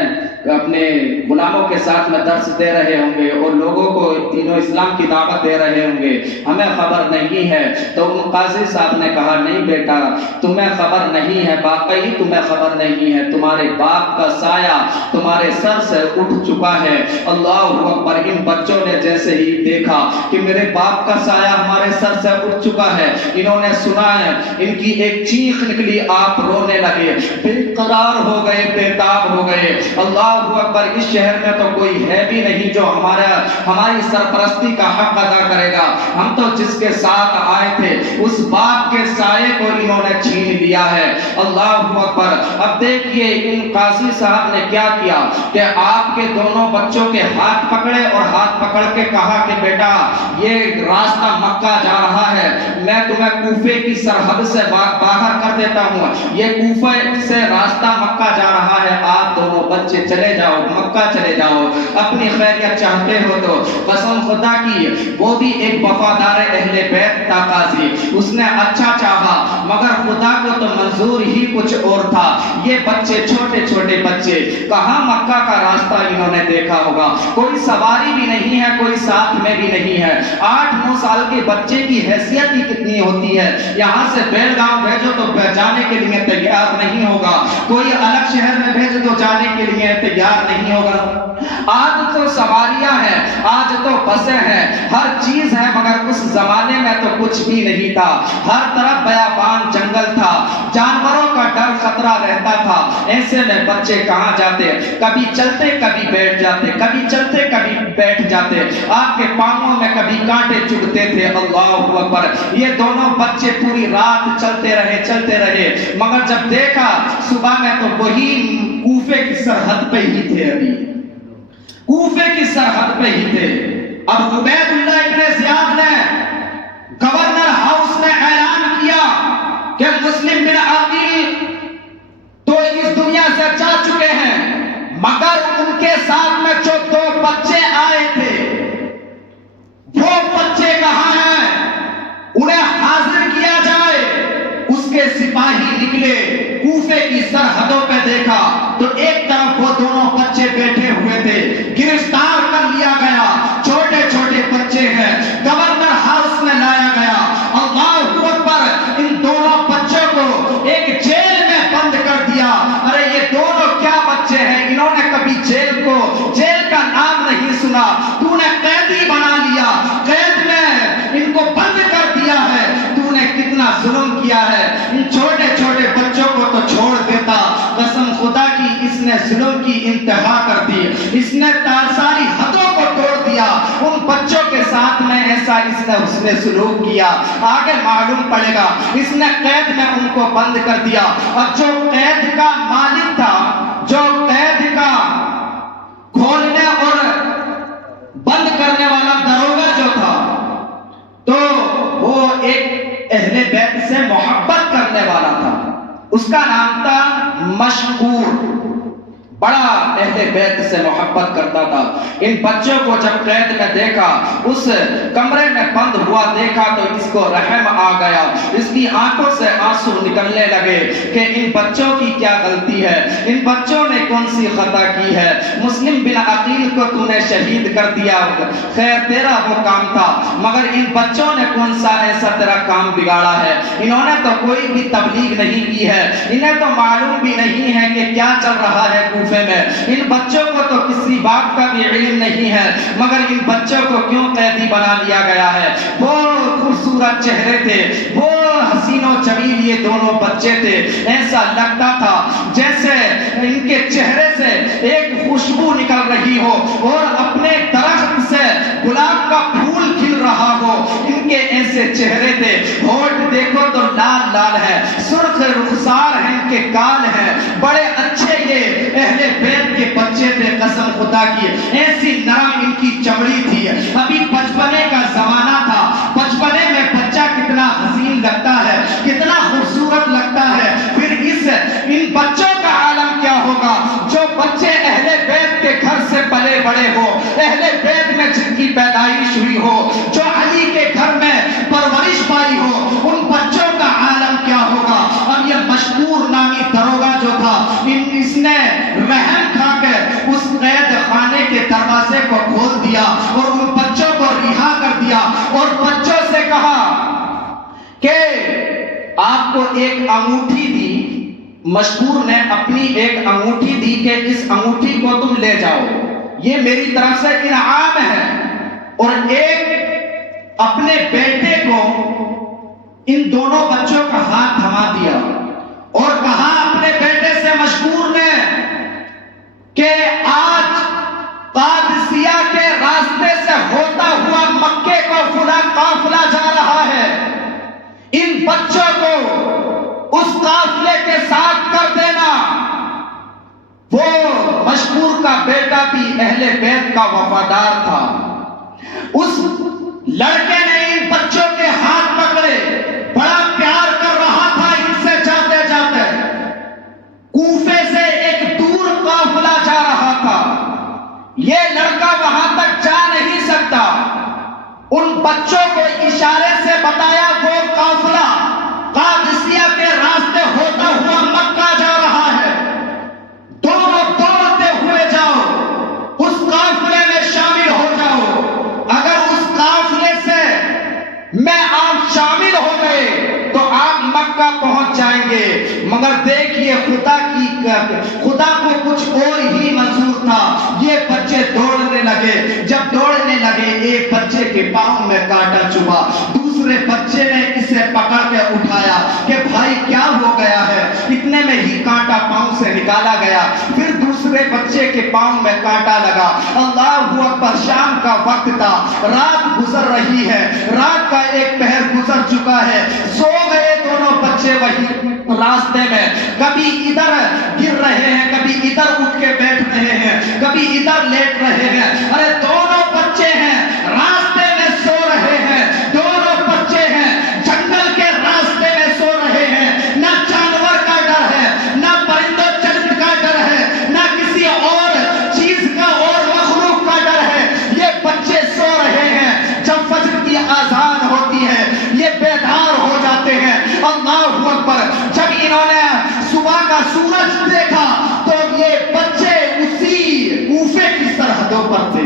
اپنے غلاموں کے ساتھ میں درس دے رہے ہوں گے اور لوگوں کو دین و اسلام کی دعوت دے رہے ہوں گے، ہمیں خبر نہیں ہے۔ تو ان قاضی صاحب نے کہا نہیں بیٹا، تمہیں خبر نہیں ہے، واقعی تمہیں خبر نہیں ہے، تمہارے باپ کا سایہ تمہارے سر سے اٹھ چکا ہے۔ اللہ اکبر! ان بچوں نے جیسے ہی دیکھا کہ میرے باپ کا سایہ ہمارے سر سے اٹھ چکا ہے، انہوں نے سنا ہے، ان کی ایک چیخ نکلی، آپ رونے لگے، بے قرار ہو گئے، بے تاب ہو گئے۔ اللہ اکبر! اس شہر میں تو کوئی ہے بھی نہیں جو ہماری سرپرستی کا حق ادا کرے گا، ہم تو جس کے ساتھ آئے تھے اس باپ کے سائے کو انہوں نے چھین لیا ہے۔ اللہ اکبر! اب دیکھیے ان قاضی صاحب نے کیا کیا کہ آپ کے دونوں بچوں کے ہاتھ پکڑے اور ہاتھ پکڑ کے کہا کہ بیٹا یہ راستہ مکہ جا رہا ہے، میں تمہیں کوفے کی سرحد سے باہر کر دیتا ہوں، یہ کوفے سے راستہ مکہ جا رہا ہے، آپ دونوں بچے چلے جاؤ، مکہ چلے جاؤ، اپنی خیریت چاہتے ہو تو۔ قسم خدا کی وہ بھی ایک وفادار اہل بیت تھا قاضی، اس نے اچھا چاہا مگر خدا کو تو منظور ہی کچھ اور تھا۔ یہ بچے چھوٹے چھوٹے بچے کہاں مکہ کا راستہ انہوں نے دیکھا ہوگا، کوئی سواری بھی نہیں ہے، کوئی ساتھ میں بھی نہیں ہے۔ 8-9 سال کے بچے کی حیثیت ہی کتنی ہوتی ہے، یہاں سے بیل گاؤں بھیجو تو جانے کے لیے تیار نہیں ہوگا، کوئی الگ شہر میں بھیجو تو جانے کے لیے تیار نہیں ہوگا۔ آج تو سواریاں ہیں، آج تو بسیں ہیں، ہر چیز ہے، مگر اس زمانے میں تو کچھ بھی نہیں تھا، ہر طرف بیابان جنگل تھا، جانوروں کا ڈر خطرہ رہتا تھا۔ ایسے میں بچے کہاں جاتے، کبھی چلتے کبھی بیٹھ جاتے، کبھی چلتے کبھی بیٹھ جاتے، آپ کے پاؤں میں کبھی کانٹے چبھتے تھے۔ اللہ اکبر! یہ دونوں بچے پوری رات چلتے رہے مگر جب دیکھا صبح میں تو وہی کوفے کی سرحد پہ ہی تھے، ابھی کوفے کی سرحد پہ ہی تھے۔ اب عبید اللہ ابن زیاد نے گورنر ہاؤس میں اعلان کیا کہ مسلم بن عقیل تو اس دنیا سے جا چکے ہیں، مگر ان کے ساتھ میں جو 2 بچے آئے تھے وہ بچے کہاں ہیں، انہیں حاضر کیا جائے۔ اس کے سپاہی نکلے، کوفے کی سرحدوں پہ دیکھا تو ایک طرف وہ دونوں بچے بیٹھے ہوئے تھے، گرفتار کر لیا گیا، چھوٹے چھوٹے بچے ہیں، گورنر ہاؤس میں لایا گیا۔ اللہ اکبر! ان دونوں بچوں کو ایک جیل میں بند کر دیا۔ ارے یہ دونوں کیا بچے ہیں، انہوں نے کبھی جیل کا نام نہیں سنا، تو نے قیدی بنا لیا، قید میں ان کو بند کر دیا ہے، تو نے کتنا ظلم کیا ہے، ان چھوٹے چھوٹے بچوں کو تو چھوڑ دیتا۔ قسم خدا کی اس نے ظلم کی انتہا کر دی، اس نے ساری حدوں کو توڑ دیا، ان بچوں کے ساتھ میں ایسا اس نے سلوک کیا، آگے معلوم پڑے گا۔ اس نے قید میں ان کو بند کر دیا، اور جو قید کا مالک تھا، جو قید کا کھولنے اور بند کرنے والا دروگا جو تھا، تو وہ ایک اہل بیت سے محبت کرنے والا تھا، اس کا نام تھا مشکور، بڑا اہل بیت سے محبت کرتا تھا۔ ان بچوں کو جب قید میں دیکھا، اس کمرے میں بند ہوا دیکھا تو اس کو رحم آ گیا، اس کی آنکھوں سے آنسو نکلنے لگے کہ ان بچوں کی کیا غلطی ہے، ان بچوں نے کون سی خطا کی ہے، مسلم بن عقیل کو تو نے شہید کر دیا، خیر تیرا وہ کام تھا، مگر ان بچوں نے کون سا ایسا تیرا کام بگاڑا ہے، انہوں نے تو کوئی بھی تبلیغ نہیں کی ہے، انہیں تو معلوم بھی نہیں ہے کہ کیا چل رہا ہے کوفے میں، ان بچوں کو تو کسی بات کا بھی علم نہیں ہے، مگر ان بچوں کو کیوں قیدی بنا لیا گیا ہے۔ وہ خوبصورت چہرے تھے، وہ حسین و جمیل یہ دونوں بچے تھے، ایسا لگتا تھا جیسے ان کے چہرے سے ایک خوشبو نکل رہی ہو اور اپنے درخت سے گلاب کا پھول کھل رہا ہو، ان کے ایسے چہرے تھے، ہونٹ دیکھو تو لال لال ہے، سرخ رخسار ہیں، ان کے گال ہیں، بڑے اچھے یہ اہل بیت کے بچے تھے۔ قسم خدا کی ایسی نرم ان کی چمڑی تھی، ابھی بچپنے کا زمانہ تھا، بچپنے میں بچہ کتنا حسین لگتا ہے، کتنا خوبصورت لگتا ہے، پھر ان بچوں کا عالم کیا ہوگا جو بچے اہل بیت کے گھر سے پلے بڑے ہو، اہل بیت میں جن کی پیدائش ہوئی ہو، جو علی کے گھر میں پرورش پائی ہو، ان بچوں کہ آپ کو ایک انگوٹھی دی، مشکور نے اپنی ایک انگوٹھی دی کہ اس انگوٹھی کو تم لے جاؤ، یہ میری طرف سے انعام ہے، اور ایک اپنے بیٹے کو، ان دونوں بچوں کا ہاتھ تھما دیا اور کہا اپنے بیٹے سے مشکور نے کہ آج قادسیہ کے راستے سے ہوتا ہوا مکے کو فلاں قافلہ جا رہا ہے، ان بچوں کو اس قافلے کے ساتھ کر دینا۔ وہ مشکور کا بیٹا بھی اہل بیت کا وفادار تھا، اس لڑکے نے ان بچوں کے ہاتھ پکڑے، بڑا پیار کر رہا تھا ان سے، جاتے جاتے کوفے سے ایک دور قافلہ جا رہا تھا، یہ لڑکا وہاں تک جا نہیں سکتا، ان بچوں کو اشارے سے بتایا وہ قافلہ قادسیہ کے راستے ہوتا ہوا مکہ جا رہا ہے، دونوں دوڑتے ہوئے جاؤ، اس قافلے میں شامل ہو جاؤ، اگر اس قافلے سے میں آپ شامل ہو گئے تو آپ مکہ پہنچ جائیں گے۔ مگر دیکھیے خدا کو کچھ اور ہی منظور تھا، یہ بچے دوڑنے لگے، جب دوڑنے لگے ایک بچے کے پاؤں میں کانٹا چبھا، دوسرے بچے نے اسے پکڑ کے اٹھایا کہ بھائی کیا ہو گیا ہے، اتنے میں ہی کانٹا پاؤں سے نکالا گیا، پھر دوسرے بچے کے پاؤں میں کانٹا لگا، اللہ اکبر، شام کا وقت تھا، رات گزر رہی ہے، رات کا ایک پہر گزر چکا ہے، سو گئے دونوں بچے وہی راستے میں، کبھی ادھر گر رہے ہیں، کبھی ادھر اٹھ کے بیٹھ رہے ہیں، کبھی ادھر لیٹ رہے ہیں، ارے دونوں بچے ہیں راستے میں سو رہے ہیں، دونوں بچے ہیں جنگل کے راستے میں سو رہے ہیں، نہ جانور کا ڈر ہے، نہ پرندوں چرند کا ڈر ہے، نہ کسی اور چیز کا اور مخلوق کا ڈر ہے، یہ بچے سو رہے ہیں، جب فجر کی اذان ہوتی ہے یہ بیدار ہو جاتے ہیں، اللہ اکبر، جب انہوں نے صبح کا سورج دیکھا تو یہ بچے اسی کوفے کی سرحدوں پر تھے،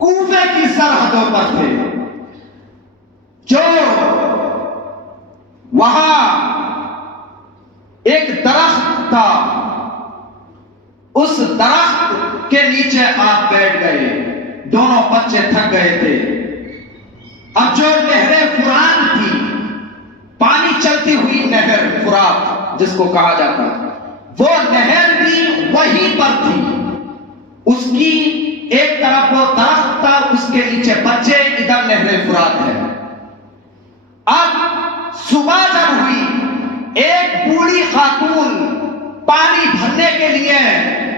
کوفے کی سرحدوں پر تھے، جو وہاں ایک درخت تھا، اس درخت کے نیچے آپ بیٹھ گئے، دونوں بچے تھک گئے تھے، اب جو نہر فرات تھی، پانی چلتی ہوئی نہر فرات جس کو کہا جاتا، وہ نہر بھی وہیں پر تھی، اس کی ایک طرف وہ درخت تھا، اس کے نیچے بچے، ادھر نہر فرات ہے۔ اب صبح جب ہوئی، ایک بوڑھی خاتون پانی بھرنے کے لیے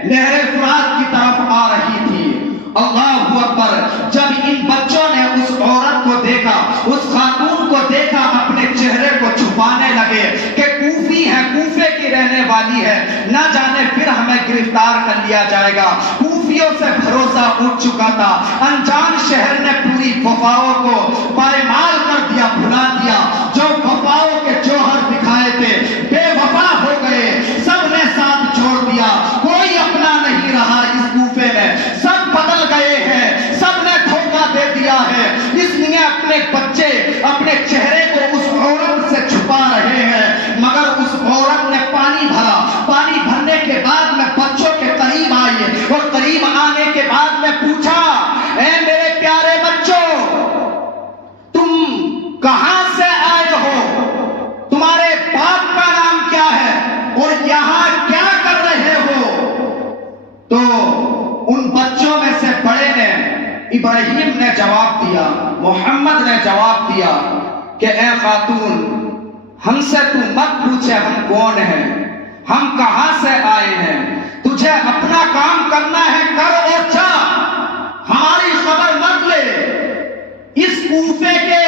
نہر فرات کی طرف آ رہی تھی، اللہ اکبر، جب ان بچوں نے اس عورت کو دیکھا، اس خاتون کو دیکھا، اپنے چہرے کو چھپانے لگے کہ کوفی ہے، کوفے کی رہنے والی ہے، نہ جانے پھر ہمیں گرفتار کر لیا جائے گا، کوفیوں سے بھروسہ اٹھ چکا تھا، انجان شہر نے پوری وفاؤں کو پائمال کر دیا، بھلا دیا، جو وفاؤں کے جوہر دکھائے تھے بے وفا ہو گئے، سب نے ساتھ چھوڑ دیا، کوئی اپنا نہیں رہا اس کوفے میں، سب بدل گئے ہیں، سب نے دھوکہ دے دیا ہے، اس لیے اپنے بچے اپنے چہرے کو اس عورت سے چھپا رہے ہیں، مگر اس عورت نے پانی بھرا، پانی بھرنے کے بعد میں بچوں کے قریب آئی، اور قریب آنے کے بعد میں پوچھا، اے میرے پیارے بچوں، تم کہاں سے آئے ہو، تمہارے باپ کا نام کیا ہے اور یہاں کیا کر رہے ہو؟ تو ان بچوں میں سے بڑے نے، ابراہیم نے جواب دیا، محمد نے جواب دیا کہ اے خاتون، ہم سے تو مت پوچھے ہم کون ہیں، ہم کہاں سے آئے ہیں، تجھے اپنا کام کرنا ہے کر اور جا، ہماری خبر مت لے، اس کوفے کے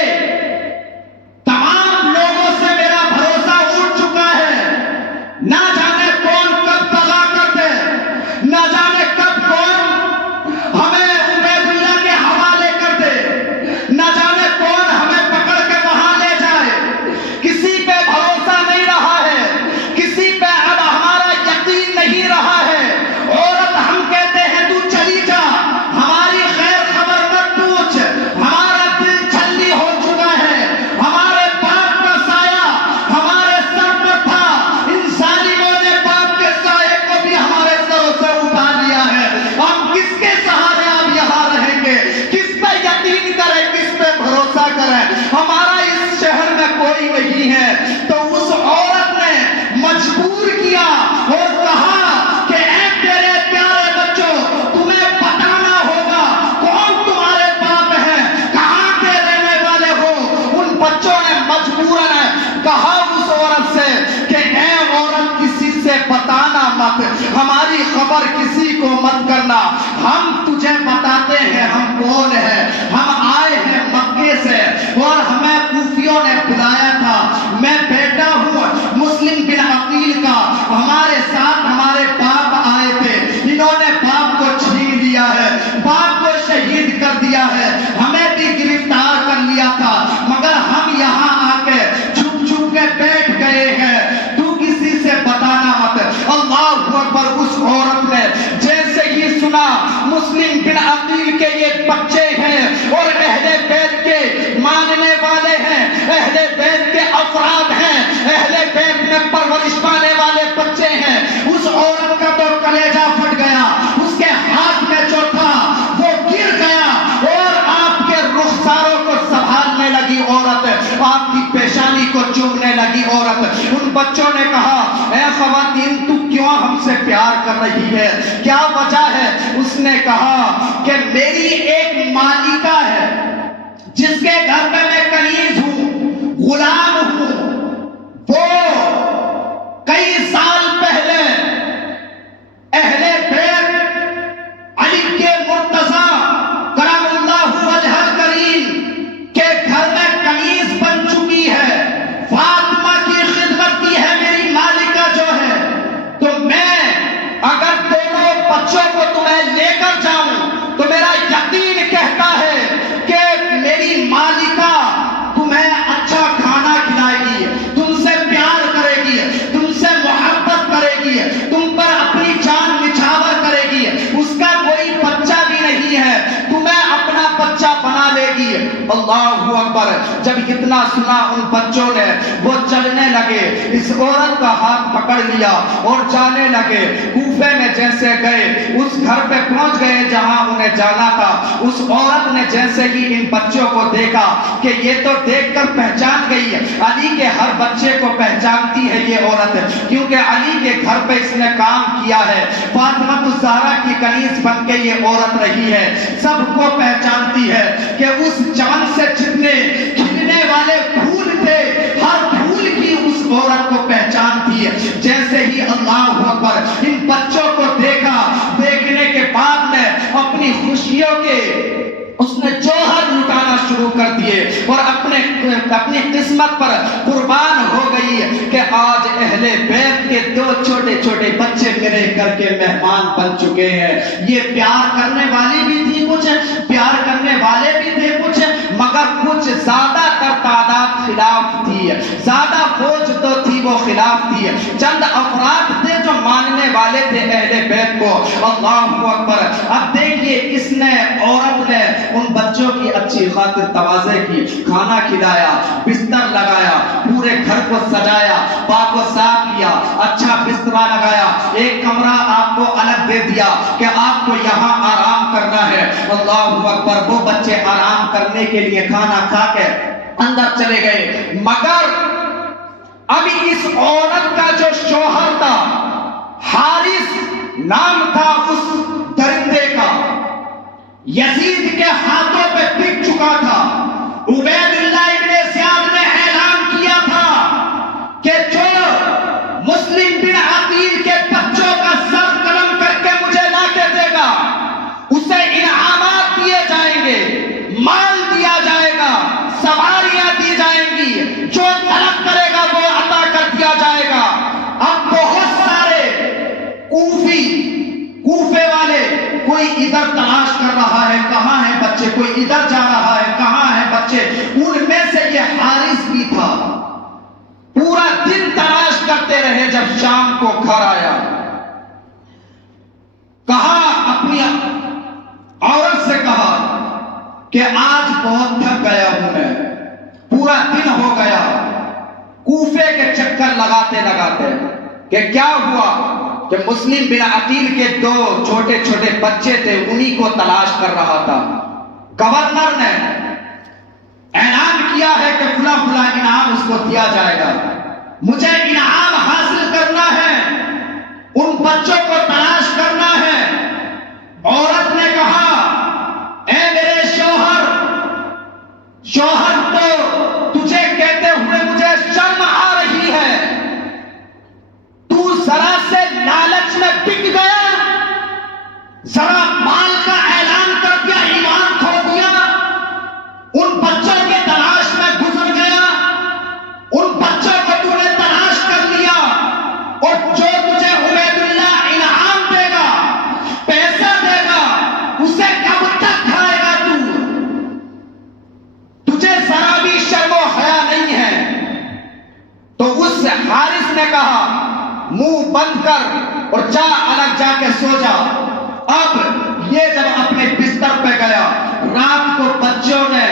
تمام لوگوں سے میرا بھروسہ اٹھ چکا ہے، نہ جانے کون کب طغا کر دے، نہ جانے کب کون ہمیں عبید اللہ کے حوالے کر دے، نہ جانے کون ہمیں پکڑ کے وہاں لے جائے، کسی پہ بھروسہ نہیں رہا ہے، کسی پہ اب ہمارا یقین نہیں ہماری خبر کسی کو مت کرنا، ہم تجھے بتاتے ہیں ہم کون ہیں، ہم آئے ہیں مکے سے اور ہمیں کوفیوں نے بلایا تھا، میں بیٹا ہوں مسلم بن عقیل کا، ہمارے ساتھ ہمارے باپ آئے تھے، انہوں نے باپ کو چھین لیا ہے، باپ کو شہید کر دیا ہے، ہمیں بھی گرفتار کر لیا تھا، مگر ہم یہاں آ کے چھپ چھپ کے بیٹھ گئے ہیں، تو کسی سے بتانا مت۔ اللہ اکبر۔ اس عورت نے جیسے ہی سنا مسلم بن عقیل کے یہ بچے ہیں اور اہل بیت کے ماننے والے ہیں، اہل بیت کے افراد ہیں، اہل بیت میں پرورش پانے والے بچے ہیں، اس عورت کا تو کلیجہ پھٹ گیا، اس کے ہاتھ میں جو تھا وہ گر گیا اور آپ کے رخساروں کو سنبھالنے لگی عورت، آپ کی پیشانی کو چومنے لگی عورت۔ ان بچوں نے کہا اے خواتین تو کیوں ہم سے پیار کر رہی ہے، کیا وجہ ہے؟ اس نے کہا کہ میری ایک مالکہ ہے جس کے گھر میں میں کنیز ہوں، غلام ہوں، وہ کئی سال پہلے اہل بیت علی کے مرتضی کرم اللہ وجہ الکریم کے گھر میں کنیز بن چکی ہے، فاطمہ کی خدمت کی ہے میری مالکہ جو ہے، تو میں اگر دونوں بچوں کو تمہیں لے کر جاؤں تو میرا یقین کہتا ہے کہ میری مالکہ تمہیں اچھا کھانا کھلائے گی، تم سے پیار کرے گی، تم سے محبت کرے گی، تم پر اپنی جان نچھاور کرے گی، اس کا کوئی بچہ بھی نہیں ہے، تمہیں اپنا بچہ بنا لے گی۔ اللہ اکبر۔ جب اتنا سنا ان بچوں نے وہ چلنے لگے، اس عورت کا ہاتھ پکڑ لیا اور جانے لگے، کوفے میں جیسے گئے اس گھر پہ پہنچ گئے جہاں انہیں جانا تھا۔ اس عورت نے جیسے ہی ان بچوں کو دیکھا کہ یہ تو دیکھ کر پہچان گئی ہے، علی کے ہر بچے کو پہچانتی ہے یہ عورت، کیونکہ علی کے گھر پہ اس نے کام کیا ہے، فاطمہ الزہرا کی کنیز بن کے یہ عورت رہی ہے، سب کو پہچانتی ہے کہ اس چمن سے جتنے کھلنے والے پھول تھے ہر پھول کی اس عورت کو پہچانتی ہے۔ جیسے ہی اللہ اکبر ان بچوں کو دیکھا، دیکھنے کے بعد میں اپنی خوشیوں کے اس نے جوہر لٹانا شروع کر دیے اور اپنی قسمت پر قربان ہو گئی کہ آج اہل بیت کے دو چھوٹے چھوٹے بچے میرے گھر کے مہمان بن چکے ہیں۔ یہ پیار کرنے والی بھی تھی کچھ، پیار کرنے والے بھی تھے کچھ، مگر کچھ زیادہ تر تعداد خلاف تھی، زیادہ فوج تو تھی وہ خلاف تھی، چند افراد تھے جو ماننے والے تھے اہل بیت کو۔ اللہ اکبر۔ اب دیکھیے اس نے عورت نے ان بچوں کی اچھی خاطر تواضع کی، کھانا کھلایا، بستر لگایا، پورے گھر کو سجایا، پاک و صاف کیا، اچھا بستر لگایا، ایک کمرہ آپ کو الگ دے دیا کہ آپ کو یہاں آرام کرنا ہے۔ اللہ اکبر۔ وہ بچے آرام کرنے کے لیے کھانا کھا کے اندر چلے گئے، مگر ابھی اس عورت کا جو شوہر تھا، حارث نام تھا اس درندے کا، یزید کے ہاتھوں پہ بک چکا تھا۔ عبید اللہ ابن زیاد نے اعلان کیا تھا کہ جو مسلم بن عقیل کے بچوں کا سر قلم کر کے مجھے لا کے دے گا اسے انعامات دیے جائیں گے، مال دیا جائے گا، سواریاں دی جائیں گی، جو طلب کرے گا وہ عطا کر دیا جائے گا۔ اب بہت سارے کوفے والے کوئی ادھر تلاش کر رہا ہے کہاں ہے بچے، کوئی ادھر جا رہا ہے کہاں ہے بچے، ان میں سے یہ حارث بھی تھا۔ پورا دن تلاش کرتے رہے، جب شام کو گھر آیا کہا اپنی عورت سے کہا کہ آج بہت تھک گیا ہوں میں، پورا دن ہو گیا کوفے کے چکر لگاتے لگاتے، کہ کیا ہوا کہ مسلم بن عقیل کے دو چھوٹے چھوٹے بچے تھے انہی کو تلاش کر رہا تھا۔ گورنر نے اعلان کیا ہے کہ فلاں فلاں انعام اس کو دیا جائے گا، مجھے انعام حاصل کرنا ہے، ان بچوں کو تلاش کرنا ہے۔ عورت نے کہا اے میرے شوہر تو تجھے کہتے ہوئے مجھے شرم آ رہی ہے، تو ذرا سے لالچ میں بک گیا ذرا مال کا اعلان کر دیا، ایمان کھو دیا، ان بچوں کی تلاش میں گزر گیا، ان بچوں کو تو نے تلاش کر لیا، اور جو تجھے عبید اللہ انعام دے گا، پیسہ دے گا، اسے کب تک کھائے گا تجھے ذرا بھی شرم و حیا نہیں ہے؟ تو اس حارث نے کہا منہ بند کر اور جا الگ جا کے سو جا۔ اب یہ جب اپنے بستر پہ گیا، رات کو بچوں نے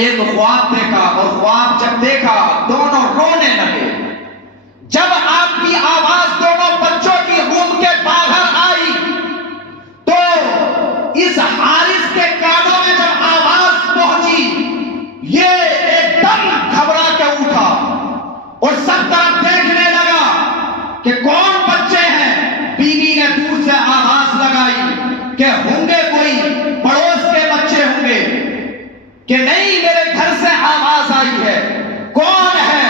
ایک خواب دیکھا، اور خواب جب دیکھا دونوں رونے لگے۔ جب آپ کی آواز دونوں بچوں کی روم کے باہر آئی تو اس حارث کے کانوں میں جب آواز پہنچی، یہ ایک دم گھبرا کے اٹھا اور سب طرف دیکھنے لگا کہ کون بچے ہیں۔ بیوی نے دور سے آواز لگائی کہ ہوں گے کوئی پڑوس کے بچے ہوں گے، کہ نہیں میرے گھر سے آواز آئی ہے۔ کون ہے؟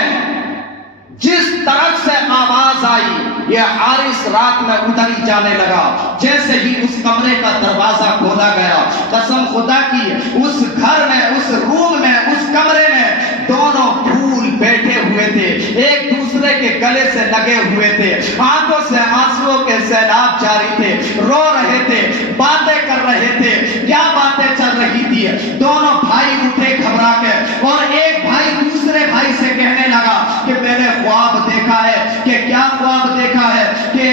جس طرف سے آواز آئی یہ حارث رات میں ادھر ہی جانے لگا۔ جیسے ہی اس کمرے کا دروازہ کھولا گیا، قسم خدا کی اس گھر میں، اس روم میں، اس کمرے میں دونوں پھول بیٹھے ہوئے تھے، ایک دوسرے کے گلے سے لگے ہوئے تھے، آنکھوں سے آنسوؤں کے سیلاب جاری تھے، رو رہے تھے، باتیں کر رہے تھے۔ کیا باتیں چل رہی تھی؟ دونوں بھائی اٹھے گھبرا کے، اور ایک بھائی دوسرے بھائی سے کہنے لگا کہ میں نے خواب دیکھا ہے۔ کہ کیا خواب دیکھا ہے؟ کہ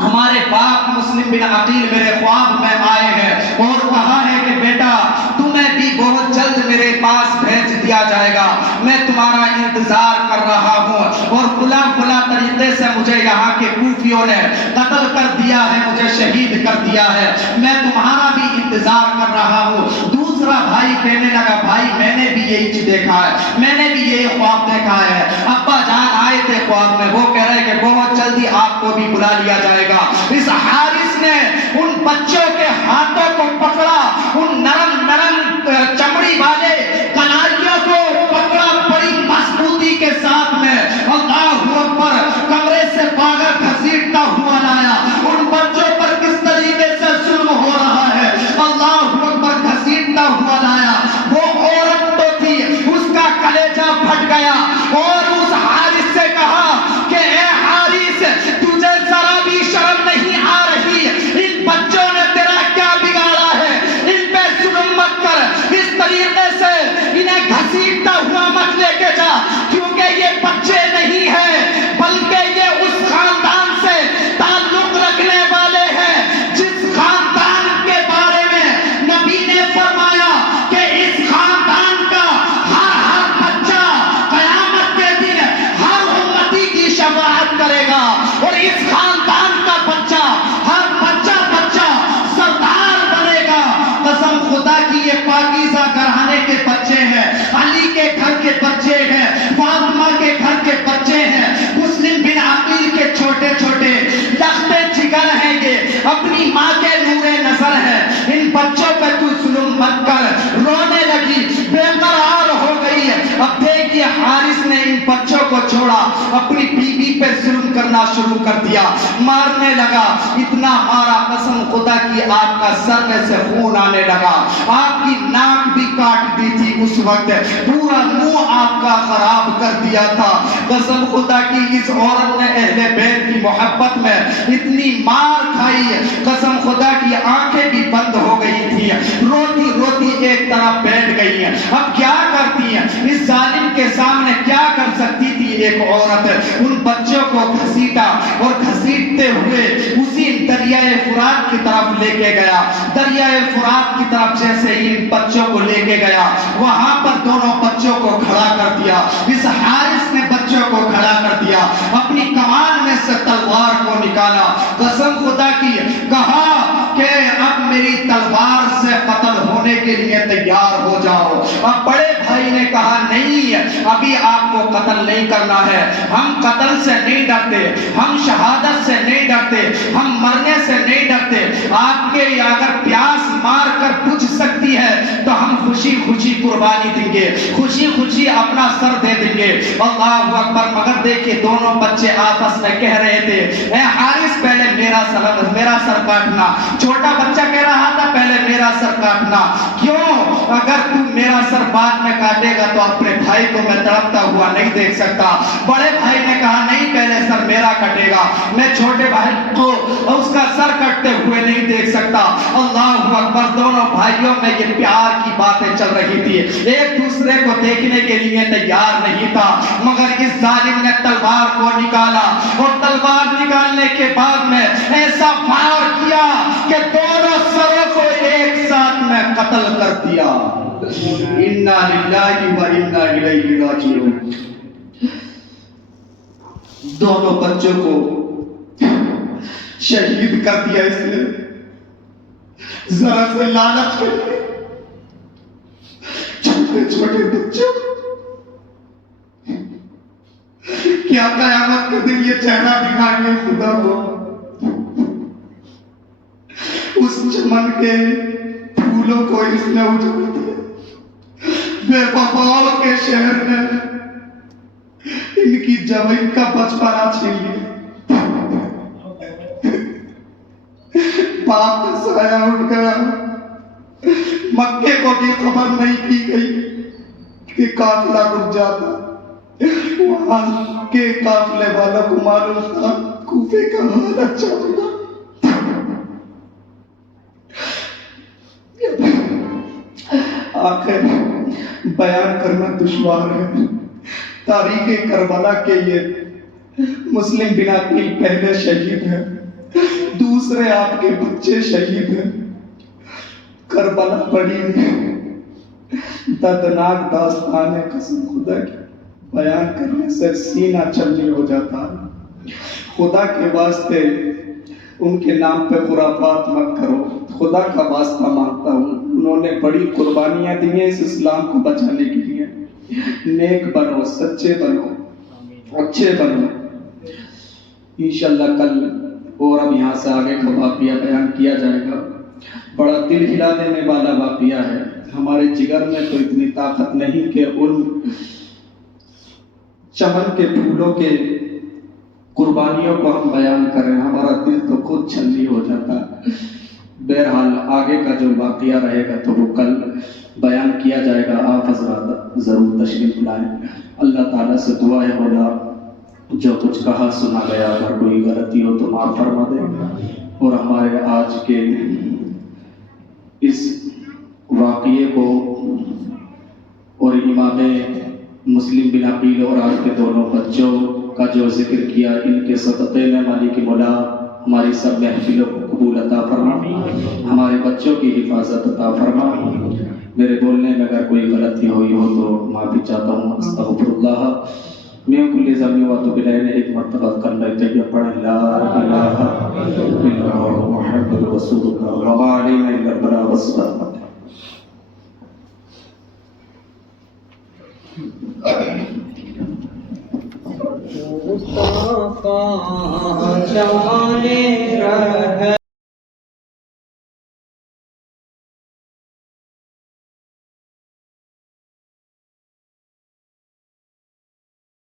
ہمارے باپ مسلم بن عقیل میرے خواب میں آئے ہیں اور کہا ہے کہ بیٹا تمہیں بھی بہت جلد میرے پاس بھیج دیا جائے گا، میں تمہارا انتظار کر رہا ہوں، اور فلاں فلاں طریقے سے مجھے یہاں کے کوفیوں نے قتل کر دیا ہے، مجھے شہید کر دیا ہے، میں تمہارا بھی انتظار کر رہا ہوں۔ دوسرا بھائی کہنے لگا بھائی میں نے بھی یہی چیز دیکھا ہے، میں نے بھی یہی خواب دیکھا ہے، ابا جان آئے تھے خواب میں، وہ کہہ رہے کہ بہت جلدی آپ کو بھی بلا لیا جائے گا۔ اس حارث نے ان بچوں کے ہاتھوں کو پکڑا، ان نرم نرم چمڑی والے کناریوں کو پکڑا بڑی مضبوطی کے ساتھ میں، اللہ اکبر، کمرے سے باہر گھسیٹتا ہوا لایا۔ ان بچوں پر کس طریقے سے ظلم ہو رہا ہے، اللہ اکبر، گھسیٹتا ہوا لایا۔ وہ عورت تو تھی، اس کا کلیجہ پھٹ گیا، اور اس حارث سے کہا کہ اے حارث تجھے ذرا بھی شرم نہیں آ رہی؟ ان بچوں نے تیرا کیا بگاڑا ہے؟ ان پہ ظلم مت کر، اس طریقے سے انہیں گھسیٹتا ہوا مت لے کے جا، کیونکہ یہ بچے نہیں ہیں بلکہ یہ اس خاندان سے تعلق رکھنے والے ہیں جس خاندان کے بارے میں نبی نے فرمایا کہ اس خاندان کا ہر بچہ قیامت کے دن ہر امتی کی شفاعت کرے گا، اور اس خاندان کا بچہ ہر بچہ سردار بنے گا۔ قسم خدا کی یہ پاکیزہ گھرانے کے بچے ہیں، علی کے گھر کے بچے ہیں، فاطمہ کے گھر کے بچے ہیں، مسلم بن عقیل کے چھوٹے چھوٹے لختے جگر ہیں، یہ اپنی ماں کے نور نظر ہیں۔ ان بچوں پہ تو ظلم مت کر۔ رونے لگی، بے قرار ہو گئی۔ اب دیکھیے حارث نے ان بچوں کو چھوڑا، اپنی بیوی پہ ظلم کرنا شروع کر دیا، مارنے لگا، اتنا مارا قسم خدا کی آپ کا سر میں سے خون آنے لگا، آپ کی ناک بھی کاٹ دی تھی اس وقت، پورا منہ آپ کا خراب کر دیا تھا۔ قسم خدا کی اس عورت نے اہل بیت کی محبت میں اتنی مار کھائی، قسم خدا کی آنکھیں بھی بند ہو گئی تھی، روتی روتی ایک طرف بیٹھ گئی ہیں۔ اب کیا کرتی ہیں؟ اس ظالم کے سامنے کیا کر سکتی تھی ایک عورت؟ ان بچوں کو گھسیٹا، اور گھسیٹتے ہوئے اسی دریائے فرات کی طرف لے کے گیا۔ دریائے فرات کی طرف جیسے ہی ان بچوں کو لے کے گیا، وہاں پر دونوں بچوں کو کھڑا کر دیا۔ اس حارث نے بچوں کو کھڑا کر دیا، اپنی کمان میں سے تلوار کو نکالا، قسم خدا کی کہا کہ اب میری تلوار سے قتل ہونے کے لیے تیار ہو جاؤ۔ اب بڑے بھائی نے کہا نہیں، ابھی آپ کو قتل نہیں کرنا ہے، ہم قتل سے نہیں ڈرتے، ہم شہادت سے نہیں ڈرتے، ہم مرنے سے نہیں ڈرتے، آپ کے اگر پیاس مار کر بجھ سکتی کرتی ہے تو ہم خوشی خوشی قربانی دیں گے, خوشی خوشی اپنا سر دے دیں گے. اللہ اکبر. مگر دیکھیں دونوں بچے آپس میں کہہ رہے تھے, اے حارث پہلے میرا سر کاٹنا. چھوٹا بچہ کہہ رہا تھا پہلے میرا سر کاٹنا. کیوں؟ اگر تو میرا سر بعد میں کاٹے گا تو اپنے بھائی کو میں تڑپتا ہوا نہیں دیکھ سکتا. بڑے بھائی نے کہا نہیں, پہلے سر میرا کٹے گا, میں چھوٹے بھائی کو اس کا سر کٹتے ہوئے نہیں دیکھ سکتا. اللہ اکبر. دونوں بھائیوں میں یہ پیار کی باتیں چل رہی تھی, ایک دوسرے کو دیکھنے کے لیے تیار نہیں تھا. مگر اس ظالم نے تلوار کو نکالا, اور تلوار نکالنے کے بعد میں ایسا فائر کیا کہ دونوں سروں کو ایک ساتھ میں قتل کر دیا. انا للہ و انا الیہ راجعون. دونوں بچوں کو شہید کر دیا اس نے ذرا سے لعنت کے لیے. چھوٹے چھوٹے بچوں کیا قیامت کے دن یہ چہرہ دکھائیں گے خدا کو. اس چمن کے پھولوں کو اس نے اجاڑ دیا, بے وفاؤں کے شہر نے ان کی جوانی کا بچپنا چھین لیا. باپ کا سایہ اٹھ گیا. مکے کو بھی خبر نہیں کی گئی کہ قافلہ رک جاتا. وہاں کے قافلے والا کو معلوم تھا کوفے کا حال اچھا ہوگا. آخر بیان کرنا دشوار ہے. تاریخ کربلا کے یہ مسلم بن عقیل پہلے شہید ہیں, دوسرے آپ کے بچے شہید ہیں. کربلا بڑی دردناک داستان ہے, قسم خدا کی بیان کرنے سے سینہ چلنی ہو جاتا ہے. خدا کے واسطے ان کے نام پہ خرافات مت کرو, خدا کا واسطہ مانگتا ہوں. انہوں نے بڑی قربانیاں دی ہیں اس اسلام کو بچانے کے لیے. نیک بنو, سچے بنو, اچھے بنو. انشاءاللہ کل اور اب یہاں سے آگے کا واقعہ بیان کیا جائے گا. بڑا دل ہلا دینے والا واقعہ ہے. ہمارے جگر میں تو اتنی طاقت نہیں کہ ان چمن کے پھولوں کے قربانیوں کو ہم بیان کریں, ہمارا دل تو خود چھلنی ہو جاتا. بہرحال آگے کا جو واقعہ رہے گا تو وہ کل بیان کیا جائے گا. آپ حضرات ضرور تشریف لائیں. اللہ تعالیٰ سے دعا ہے مولا جو کچھ کہا سنا گیا اگر کوئی غلطی ہو تو معاف فرما دے, اور ہمارے آج کے اس واقعے کو اور امام مسلم بن عقیل اور آپ کے دونوں بچوں کا جو ذکر کیا, ان کے صدقے میں مالک مولا ہماری سب محفلوں کو قبول عطا فرما, ہمارے بچوں کی حفاظت عطا فرما. میرے بولنے میں اگر کوئی غلطی ہوئی ہو تو معافی چاہتا ہوں. استغفر اللہ میں کل ذنب واتوب الیہ. ایک مرتبہ کلمہ طیبہ پڑھیں, لا الہ الا اللہ محمد رسول اللہ وما علینا الا البلاغ والصلاۃ. مصطفیٰ جانے رہے